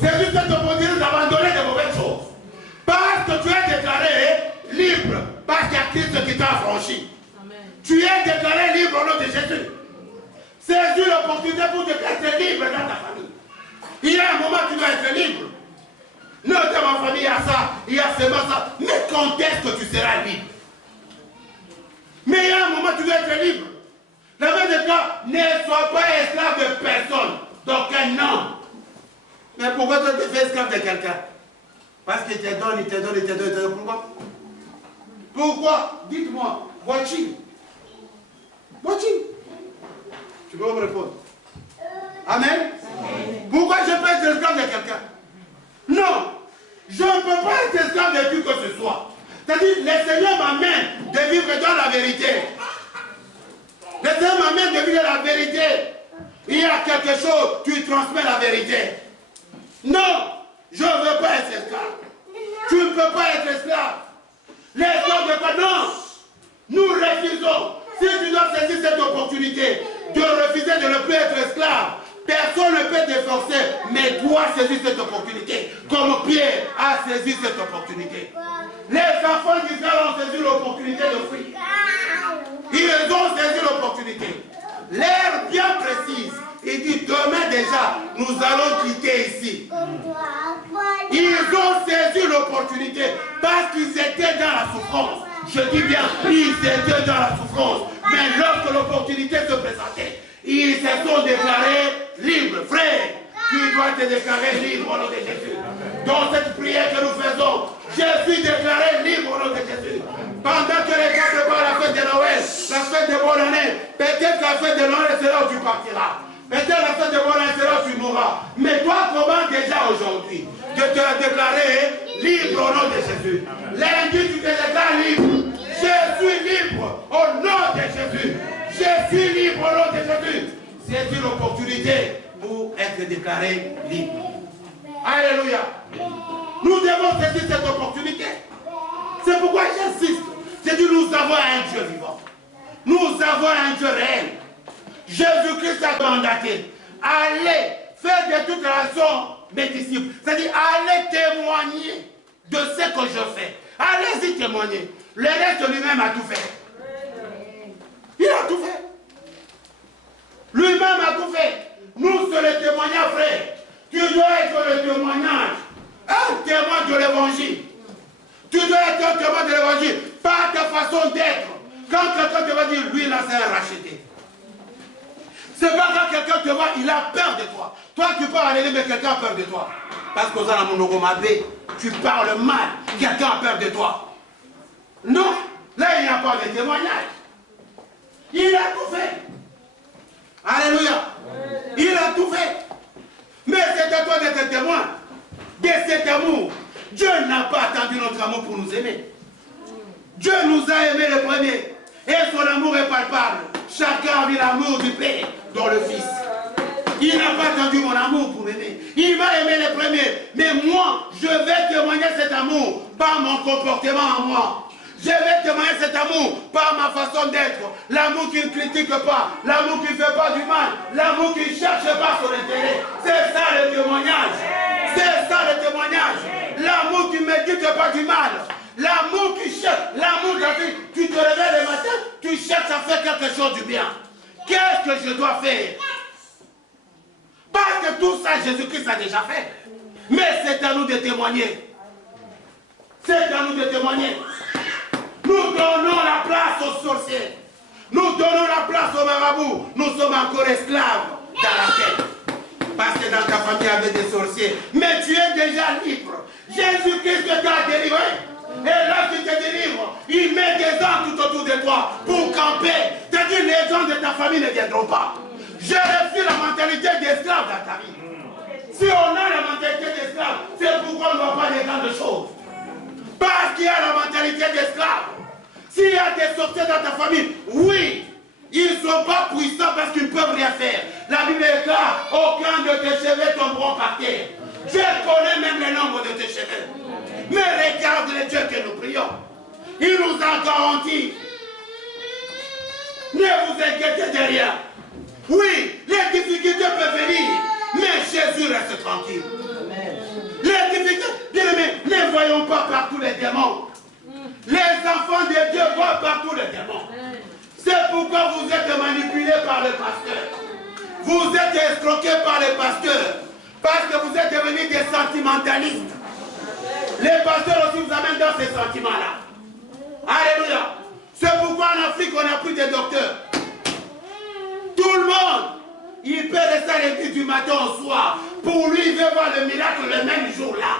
Saisis cette opportunité d'abandonner de mauvaises choses. Parce que tu es déclaré libre, parce qu'il y a Christ qui t'a affranchi. Tu es déclaré libre au nom de Jésus. Saisis l'opportunité pour être libre dans ta famille. Il y a un moment où tu dois être libre. Non, dans ma famille, il y a ça, il y a seulement ça. Mais quand est-ce que tu seras libre? Mais il y a un moment où tu dois être libre. La même de toi, ne sois pas esclave de personne, d'aucun homme. Mais pourquoi tu te fais esclave de quelqu'un? Parce qu'il te donne, il te donne. Pourquoi? Dites-moi, watching. Tu peux me répondre? Amen? Pourquoi je peux être esclave de quelqu'un? Non, je ne peux pas être esclave de qui que ce soit. C'est-à-dire, le Seigneur m'amène de vivre dans la vérité. Le Seigneur m'amène de vivre la vérité. Il y a quelque chose, tu transmets la vérité. Non, je ne veux pas être esclave. Tu ne peux pas être esclave. L'esclave de quoi? Non, nous refusons. Si tu dois saisir cette opportunité de refuser de ne plus être esclave, personne ne peut te forcer, mais toi saisis cette opportunité, comme Pierre a saisi cette opportunité. Les enfants d'Israël ont saisi l'opportunité de fuir. Ils ont saisi l'opportunité. L'heure bien précise. Il dit demain déjà, nous allons quitter ici. Ils ont saisi l'opportunité parce qu'ils étaient dans la souffrance. Je dis bien, ils étaient dans la souffrance. Mais lorsque l'opportunité se présentait, ils se sont déclarés libres. Frère, tu dois te déclarer libre au nom de Jésus. Dans cette prière que nous faisons, je suis déclaré libre au nom de Jésus. Pendant que les gens préparent la fête de Noël, la fête de bonne année, peut-être la fête de Noël, c'est là où tu partiras. Peut-être la fête de bonne année, c'est là où tu mourras. Mais toi, comment déjà aujourd'hui de te déclarer libre au nom de Jésus? Lundi, tu te déclares libre. Je suis libre au nom de Jésus. Je suis libre au nom de Jésus. C'est une opportunité pour être déclaré libre. Alléluia. Nous devons saisir cette opportunité. C'est pourquoi j'insiste. C'est que nous avons un Dieu vivant. Nous avons un Dieu réel. Jésus-Christ a mandaté. Allez, faire de toute raison mes disciples. C'est-à-dire, allez témoigner de ce que je fais. Allez-y témoigner. Le reste lui-même a tout fait. Il a tout fait. Lui-même a tout fait. Nous, c'est le témoignage, frère. Tu dois être le témoignage. Un témoin de l'évangile. Tu dois être un témoin de l'évangile. Par ta façon d'être. Quand quelqu'un te va dire, lui là, c'est un racheté. C'est pas quand quelqu'un te voit, il a peur de toi. Toi, tu parles à l'ennemi, mais quelqu'un a peur de toi. Parce que dans mon tu parles mal. Quelqu'un a peur de toi. Non. Là, il n'y a pas de témoignage. Il a tout fait. Alléluia. Il a tout fait. Mais c'est à toi d'être témoin de cet amour. Dieu n'a pas attendu notre amour pour nous aimer. Dieu nous a aimés le premier. Et son amour est palpable. Chacun a vu l'amour du Père dans le Fils. Il n'a pas attendu mon amour pour m'aimer. Il m'a aimé le premier. Mais moi, je vais témoigner cet amour par mon comportement en moi. Je vais témoigner cet amour par ma façon d'être. L'amour qui ne critique pas. L'amour qui ne fait pas du mal. L'amour qui ne cherche pas son intérêt. C'est ça le témoignage. C'est ça le témoignage. L'amour qui ne médite pas du mal. L'amour qui cherche. L'amour quand tu te réveilles le matin, tu cherches à faire quelque chose du bien. Qu'est-ce que je dois faire? Parce que tout ça, Jésus-Christ a déjà fait. Mais c'est à nous de témoigner. C'est à nous de témoigner. Nous donnons la place aux sorciers. Nous donnons la place aux marabouts. Nous sommes encore esclaves dans la tête. Parce que dans ta famille, il y avait des sorciers. Mais tu es déjà libre. Jésus-Christ t'a délivré. Et là, tu te délivres. Il met des gens tout autour de toi pour camper. C'est-à-dire les gens de ta famille ne viendront pas. Je refuse la mentalité d'esclave dans ta vie. Si on a la mentalité d'esclave, c'est pourquoi on ne voit pas les grandes choses. Parce qu'il y a la mentalité d'esclave. S'il y a des sorciers dans ta famille, oui, ils ne sont pas puissants parce qu'ils ne peuvent rien faire. La Bible est claire, aucun de tes cheveux tomberont par terre. Je connais même le nombre de tes cheveux. Mais regarde le Dieu que nous prions. Il nous a garanti. Ne vous inquiétez de rien. Oui, les difficultés peuvent venir, mais Jésus reste tranquille. Les difficultés, bien aimés, ne voyons pas partout les démons. Les enfants de Dieu voient partout les démons. C'est pourquoi vous êtes manipulés par le pasteur. Vous êtes escroqués par le pasteur. Parce que vous êtes devenus des sentimentalistes. Les pasteurs aussi vous amènent dans ces sentiments-là. Alléluia. C'est pourquoi en Afrique, on n'a plus de docteurs. Tout le monde, il peut rester à l'église du matin au soir. Pour lui, il veut voir le miracle le même jour-là.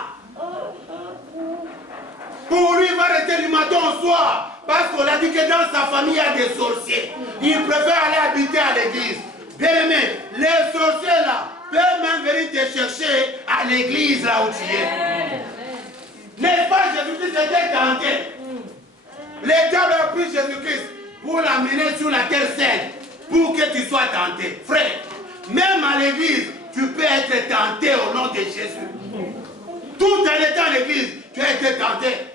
Pour lui, il va rester du matin au soir. Parce qu'on a dit que dans sa famille, il y a des sorciers. Il préfère aller habiter à l'église. Bien aimé, les sorciers là peuvent même venir te chercher à l'église là où tu es. N'est-ce pas, Jésus-Christ était tenté. Le diable a pris Jésus-Christ pour l'amener sur la terre sainte. Pour que tu sois tenté. Frère, même à l'église, tu peux être tenté au nom de Jésus. Tout en étant à l'église, tu as été tenté.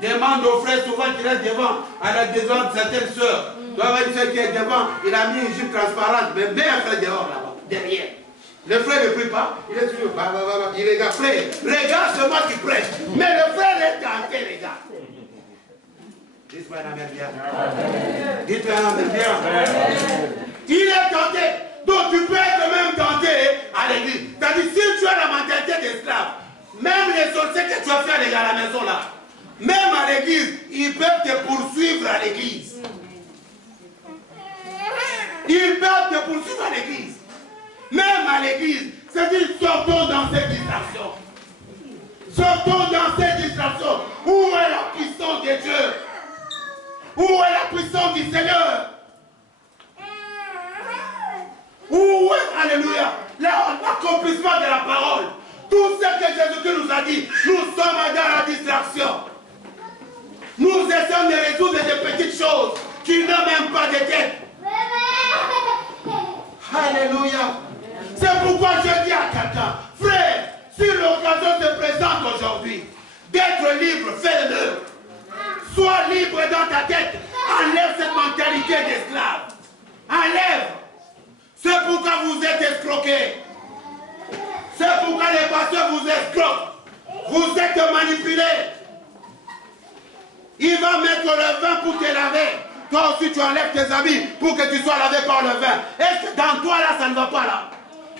Demande aux frères souvent qui restent devant. À la maison de certaines soeurs. Il doit y avoir une soeur qui est devant. Il a mis une jupe transparente. Mais mets un frère dehors là-bas, derrière. Le frère ne prie pas. Il est toujours. Il regarde. Frère, regarde, c'est moi qui prêche. Mais le frère est tenté, les gars. Dites-moi un amen bien. Dites-moi un amen bien. Il est tenté. Donc tu peux être même tenté à l'église. C'est-à-dire, si tu as la mentalité d'esclave, même les sorciers que tu as fait à la maison là, même à l'église, ils peuvent te poursuivre à l'église. Ils peuvent te poursuivre à l'église. Même à l'église. C'est-à-dire, sortons dans cette distraction. Sortons dans cette distraction. Où est la puissance de Dieu? Où est la puissance du Seigneur? Où est, alléluia, l'accomplissement de la parole? Tout ce que Jésus nous a dit, nous sommes dans la distraction. Nous essayons de résoudre des petites choses qui n'ont même pas de tête. Alléluia. C'est pourquoi je dis à quelqu'un, frère, si l'occasion se présente aujourd'hui d'être libre, fais-le. Sois libre dans ta tête. Enlève cette mentalité d'esclave. Enlève. C'est pourquoi vous êtes escroqués. C'est pourquoi les pasteurs vous escroquent. Vous êtes manipulés. Il va mettre le vin pour te laver. Toi aussi tu enlèves tes habits pour que tu sois lavé par le vin. Est-ce que dans toi là ça ne va pas là?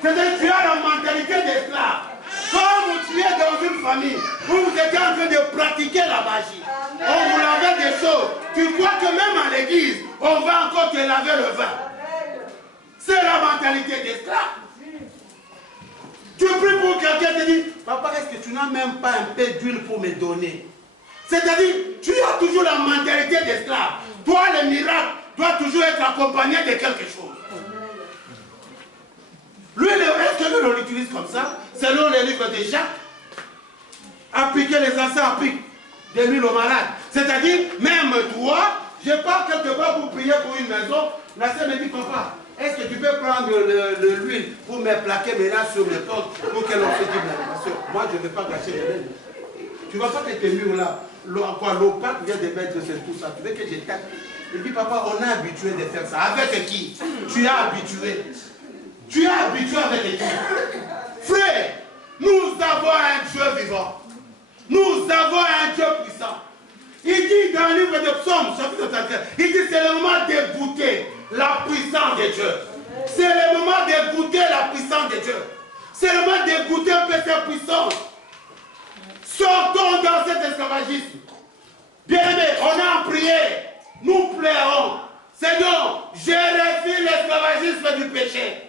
C'est-à-dire que tu as la mentalité d'esclave. Comme tu es dans une famille où vous êtes en train de pratiquer la magie, on vous lavait des choses. Tu crois que même à l'église, on va encore te laver le vin. C'est la mentalité d'esclave. Tu pries pour quelqu'un qui te dit, papa, est-ce que tu n'as même pas un peu d'huile pour me donner? C'est-à-dire, tu as toujours la mentalité d'esclave. Toi, le miracle doit toujours être accompagné de quelque chose. Lui, est-ce que nous l'utilisons comme ça? Selon les livres de Jacques, appliquer les anciens appliquent de l'huile aux malades. C'est-à-dire, même toi, je pars quelque part pour prier pour une maison. La sœur me dit, papa, est-ce que tu peux prendre l'huile pour me plaquer mes là sur mes portes pour que l'on se dise, parce que moi, je ne vais pas gâcher les murs. Tu ne vas pas que tes murs là, l'OPAC vient de mettre sur tout ça. Tu veux que je tape? Il dit, papa, on est habitué de faire ça. Avec qui? Tu es habitué. Tu es habitué avec qui? Frère, nous avons un Dieu vivant. Nous avons un Dieu puissant. Il dit dans le livre de Psaume, chapitre 31, il dit c'est le moment de goûter la puissance de Dieu. C'est le moment de goûter la puissance de Dieu. C'est le moment de goûter un peu sa puissance. Sortons dans cet esclavagisme. Bien-aimés, on a en prière. Nous pleurons. Seigneur, je refuse l'esclavagisme du péché.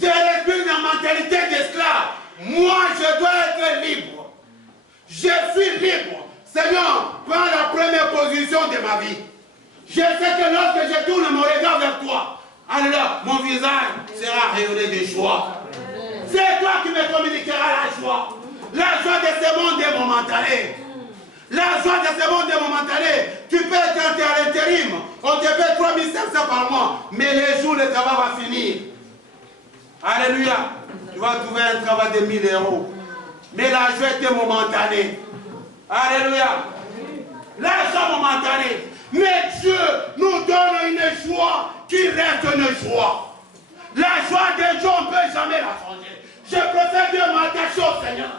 Je refuse la mentalité d'esclave. Moi, je dois être libre. Je suis libre. Seigneur, prends la première position de ma vie. Je sais que lorsque je tourne mon regard vers toi, alors mon visage sera rayonné de joie. C'est toi qui me communiqueras la joie. La joie de ce monde est momentanée. La joie de ce monde est momentanée. Tu peux quand tu es à l'intérim, on te paie 3500 par mois, mais les jours de travail va finir. Alléluia. Tu vas trouver un travail de 1000 €. Mais la joie était momentanée. Alléluia. La joie momentanée. Mais Dieu nous donne une joie qui reste une joie. La joie de Dieu, on ne peut jamais la changer. Je préfère bien m'attacher au Seigneur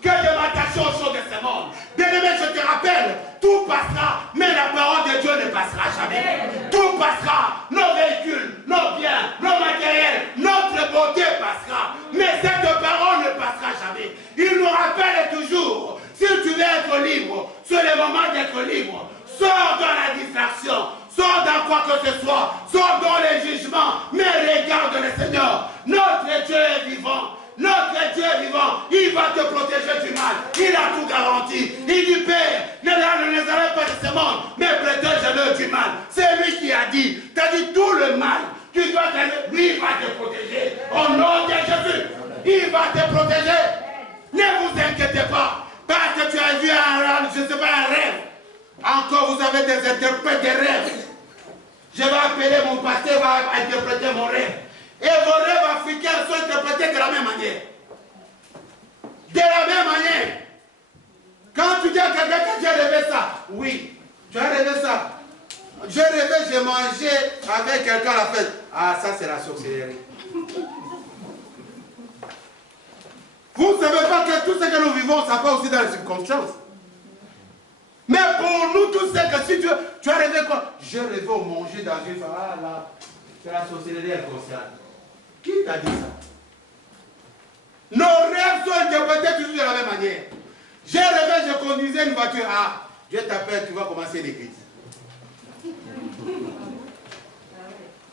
que de m'attacher aux choses de ce monde. Bien-aimé, je te rappelle, tout passera, mais la parole de Dieu ne passera jamais. Tout passera, nos véhicules, nos biens, nos matériels, notre beauté passera, mais cette parole ne passera jamais. Il nous rappelle toujours, si tu veux être libre, c'est le moment d'être libre. Sors dans la distraction, sors dans quoi que ce soit, sors dans les jugements, mais regarde le Seigneur. Notre Dieu est vivant. Notre Dieu est vivant, il va te protéger du mal, il a tout garanti. Il dit, Père, ne les arrête pas de ce monde, mais protège-le du mal. C'est lui qui a dit, tu as dit tout le mal, tu dois te... Lui, il va te protéger. Au nom de Jésus, il va te protéger. Ne vous inquiétez pas, parce que tu as vu je ne sais pas, un rêve. Encore, vous avez des interprètes de rêves. Je vais appeler mon pasteur, il va interpréter mon rêve. Et vos rêves africains sont interprétés de la même manière. De la même manière. Quand tu dis à quelqu'un que j'ai rêvé ça, oui, tu as rêvé ça. J'ai rêvé, j'ai mangé avec quelqu'un à la fête. Ah, ça c'est la sorcellerie. Vous ne savez pas que tout ce que nous vivons, ça part aussi dans les circonstances. Mais pour nous tous, c'est que si tu as rêvé quoi? J'ai rêvé au manger dans une famille. Ah là, c'est la sorcellerie inconsciente. Qui t'a dit ça? Nos rêves sont interprétés toujours de la même manière. J'ai rêvé, je conduisais une voiture. Ah, Dieu t'appelle, tu vas commencer l'église.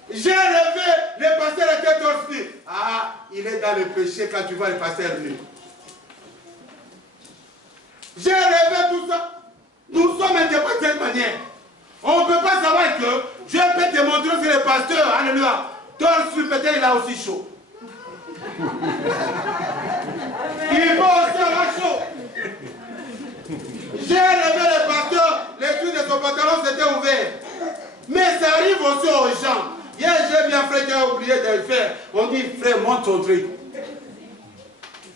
J'ai rêvé, le pasteur était torse. Ah, il est dans le péché quand tu vois le pasteur nu. J'ai rêvé tout ça. Nous sommes interprétés de cette manière. On ne peut pas savoir que Dieu peut te montrer que le pasteur, alléluia, torse, peut-être il a aussi chaud. Il va aussi avoir chaud. J'ai rêvé le pasteur, les trous de son pantalon s'étaient ouverts. Mais ça arrive aussi aux gens. Hier, j'ai bien frère qui a oublié de le faire. On dit, frère, monte ton truc.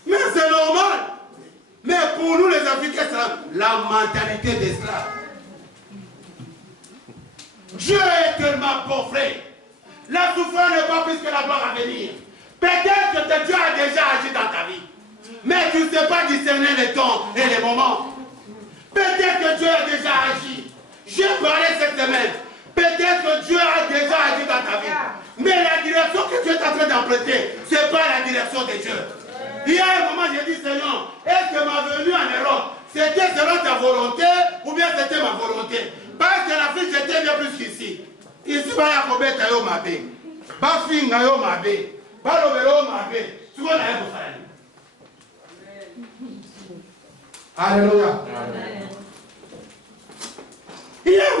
Mais c'est normal. Mais pour nous, les Africains, c'est la mentalité d'esclave. Dieu est tellement bon, frère. La souffrance n'est pas plus que la gloire à venir. Peut-être que Dieu a déjà agi dans ta vie. Mais tu ne sais pas discerner les temps et les moments. Peut-être que Dieu a déjà agi. J'ai parlé cette semaine. Peut-être que Dieu a déjà agi dans ta vie. Mais la direction que tu es en train d'emprunter, ce n'est pas la direction de Dieu. Il y a un moment, j'ai dit, Seigneur, est-ce que ma venue en Europe, c'était selon ta volonté ou bien c'était ma volonté? Parce que l'Afrique, c'était bien plus qu'ici. Ici, il y a combien de temps mabe. Bafi ngayo mabe. Balobelo mabe. Tu vois, Alléluia.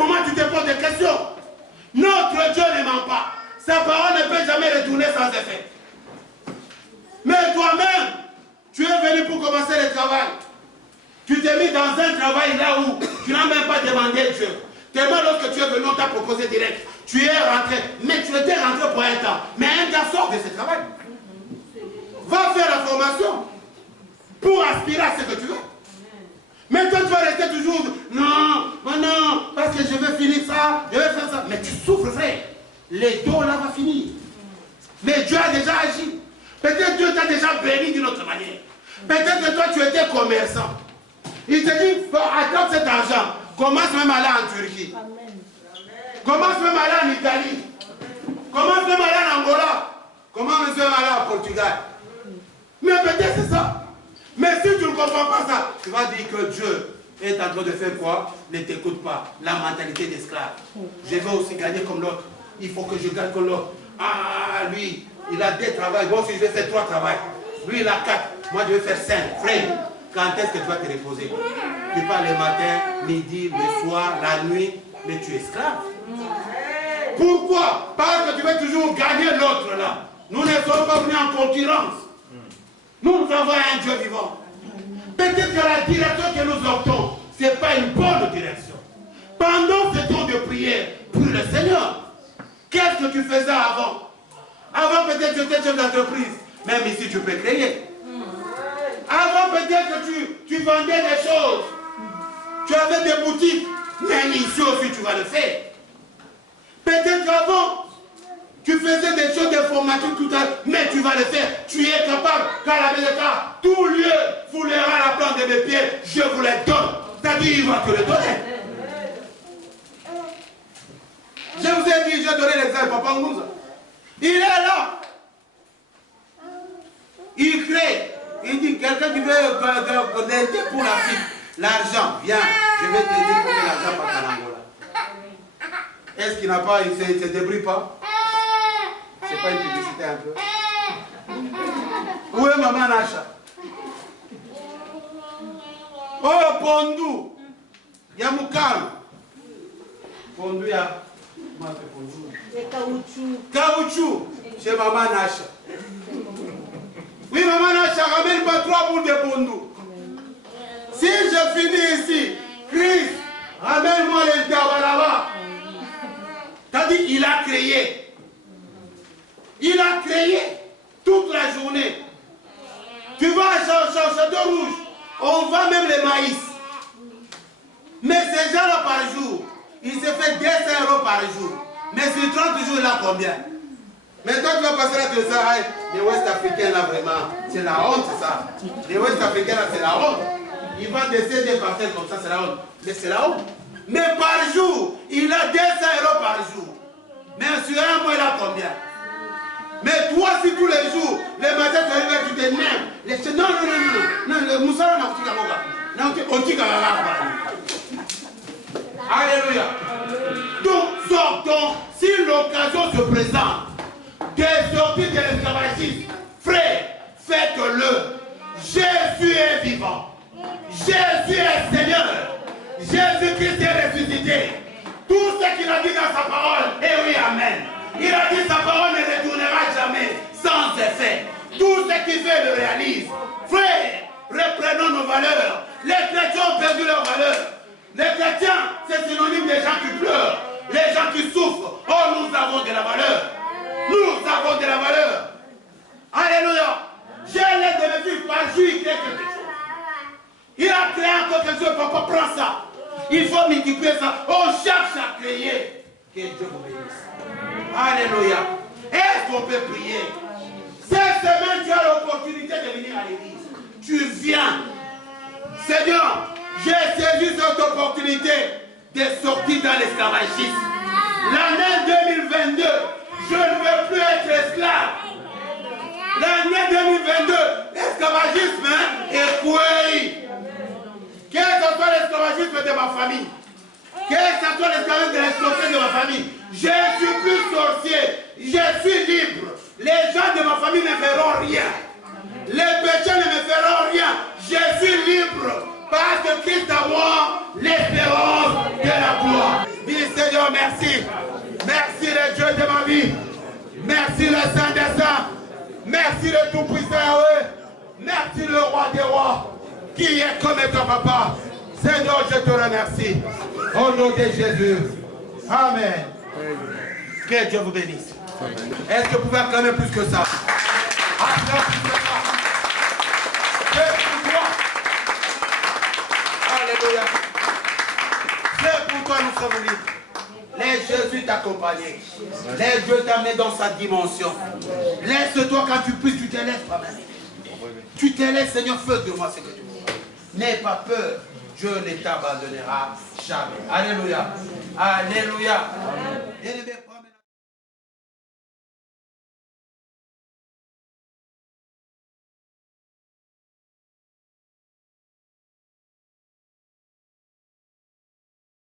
moment, tu te poses des questions. Notre Dieu ne ment pas. Sa parole ne peut jamais retourner sans effet. Mais toi-même, tu es venu pour commencer le travail. Tu t'es mis dans un travail là où tu n'as même pas demandé Dieu. Tellement lorsque tu es venu, on t'a proposé direct. Tu es rentré, mais tu étais rentré pour un temps. Mais un temps sort de ce travail. Va faire la formation pour aspirer à ce que tu veux. Mais toi, tu vas rester toujours, non, parce que je veux finir ça, je veux faire ça. Mais tu souffres, frère. Les dons là vont finir. Mais Dieu a déjà agi. Peut-être Dieu t'a déjà béni d'une autre manière. Peut-être que toi, tu étais commerçant. Il te dit, attends cet argent. Commence même à aller en Turquie. Amen. Commence même à aller en Italie. Commence même à aller en Angola. Commence même à aller au Portugal. Mais peut-être c'est ça. Mais si tu ne comprends pas ça, tu vas dire que Dieu est en train de faire quoi? Ne t'écoute pas. La mentalité d'esclave. Je veux aussi gagner comme l'autre. Il faut que je gagne comme l'autre. Ah, lui, il a 2 travails. Moi aussi, je vais faire 3 travails. Lui, il a 4. Moi, je vais faire 5. Frère, quand est-ce que tu vas te reposer? Tu pars le matin, midi, le soir, la nuit, mais tu es esclave. Pourquoi? Parce que tu veux toujours gagner l'autre là. Nous ne sommes pas venus en concurrence. Nous avons un Dieu vivant. Peut-être que la direction que nous optons, ce n'est pas une bonne direction. Pendant ce temps de prière, prie le Seigneur. Qu'est-ce que tu faisais avant? Avant peut-être que tu étais chef d'entreprise. Même ici, tu peux créer. Avant peut-être que tu vendais des choses. Tu avais des boutiques. Mais ici aussi, tu vas le faire. Peut-être qu'avant, tu faisais des choses d'informatique tout à l'heure, mais tu vas le faire. Tu es capable, car la Bénéka, tout lieu foulera la plante de mes pieds, je vous les donne. C'est-à-dire, il va te le donner. Je vous ai dit, j'ai donné l'exemple, Papa Ngouza. Il est là. Il crée. Il dit, quelqu'un qui veut aider pour l'Afrique, l'argent, viens, je vais t'aider pour que l'argent parte en Angola. Est-ce qu'il n'a pas, il ne se débrouille pas? C'est pas une publicité un peu? Où est maman Nacha? Oh, Pondou. Il y a Moukam. Pondou, il y a. Comment c'est Pondou? Caoutchouc. Chez maman Nacha. Oui, maman Nacha, ramène pas 3 boules de Pondou. Si je finis ici, Chris, ramène-moi les tabac là-bas. T'as dit, il a créé. Il a créé toute la journée. Tu vas à Château Rouge, on vend même le maïs. Mais ces gens-là par jour, il se fait 200 € par jour. Mais sur 30 jours, il a combien? Mais toi, tu vas passer là, tu dis, les Ouest Africains là, vraiment, c'est la honte ça. Les Ouest Africains là, c'est la honte. Ils vendent des CD parcelles comme ça, c'est la honte. Mais c'est la honte. Mais par jour, il a 200 € par jour. Mais sur un mois, il a combien? Mais toi, si tous les jours, les matins, tu arrives, tu t'énerves. Non, le moussala n'a pas. Alléluia. Donc, sortons, si l'occasion se présente, de sortir de l'esclavagisme, frère, faites-le. Jésus est vivant. Jésus est Seigneur. Jésus-Christ est ressuscité. Tout ce qu'il a dit dans sa parole, et oui, amen. Il a dit sa parole ne retournera jamais sans effet. Tout ce qu'il fait le réalise. Frère, reprenons nos valeurs. Les chrétiens ont perdu leurs valeurs. Les chrétiens, c'est synonyme des gens qui pleurent, les gens qui souffrent. Oh, nous avons de la valeur. Nous avons de la valeur. Alléluia. J'ai l'aide de mes fils, par jour, il crée quelque chose. Il a créé encore quelque chose, papa, prends ça. Il faut multiplier ça. On cherche à créer. Que Dieu vous bénisse. Alléluia. Est-ce qu'on peut prier? Cette semaine, tu as l'opportunité de venir à l'église. Tu viens. Seigneur, j'ai saisi cette opportunité de sortir dans l'esclavagisme. L'année 2022, je ne veux plus être esclave. L'année 2022, l'esclavagisme est coué. Quel que soit l'esclavagisme de ma famille, quel que soit l'esclavagisme de l'explosion de ma famille, je ne suis plus sorcier, je suis libre. Les gens de ma famille ne feront rien. Les péchés ne me feront rien. Je suis libre. Parce que Christ a moi l'espérance de la gloire. Bien vie. Merci le Saint des Saints. Merci le Tout-Puissant. Merci le Roi des Rois, qui est comme ton papa. Seigneur, je te remercie. Au nom de Jésus. Amen. Que Dieu vous bénisse. Est-ce que vous pouvez acclamer plus que ça? Acclame plus que ça. C'est pour toi. Alléluia. C'est pour toi, nous sommes libres. Laisse Jésus t'accompagner. Laisse Dieu t'amener dans sa dimension. Laisse-toi quand tu puisses, tu te laisses toi-même. Tu te laisses, Seigneur, fais de moi ce que tu veux. N'aie pas peur. Dieu ne t'abandonnera jamais. Alléluia. Alléluia. Alléluia.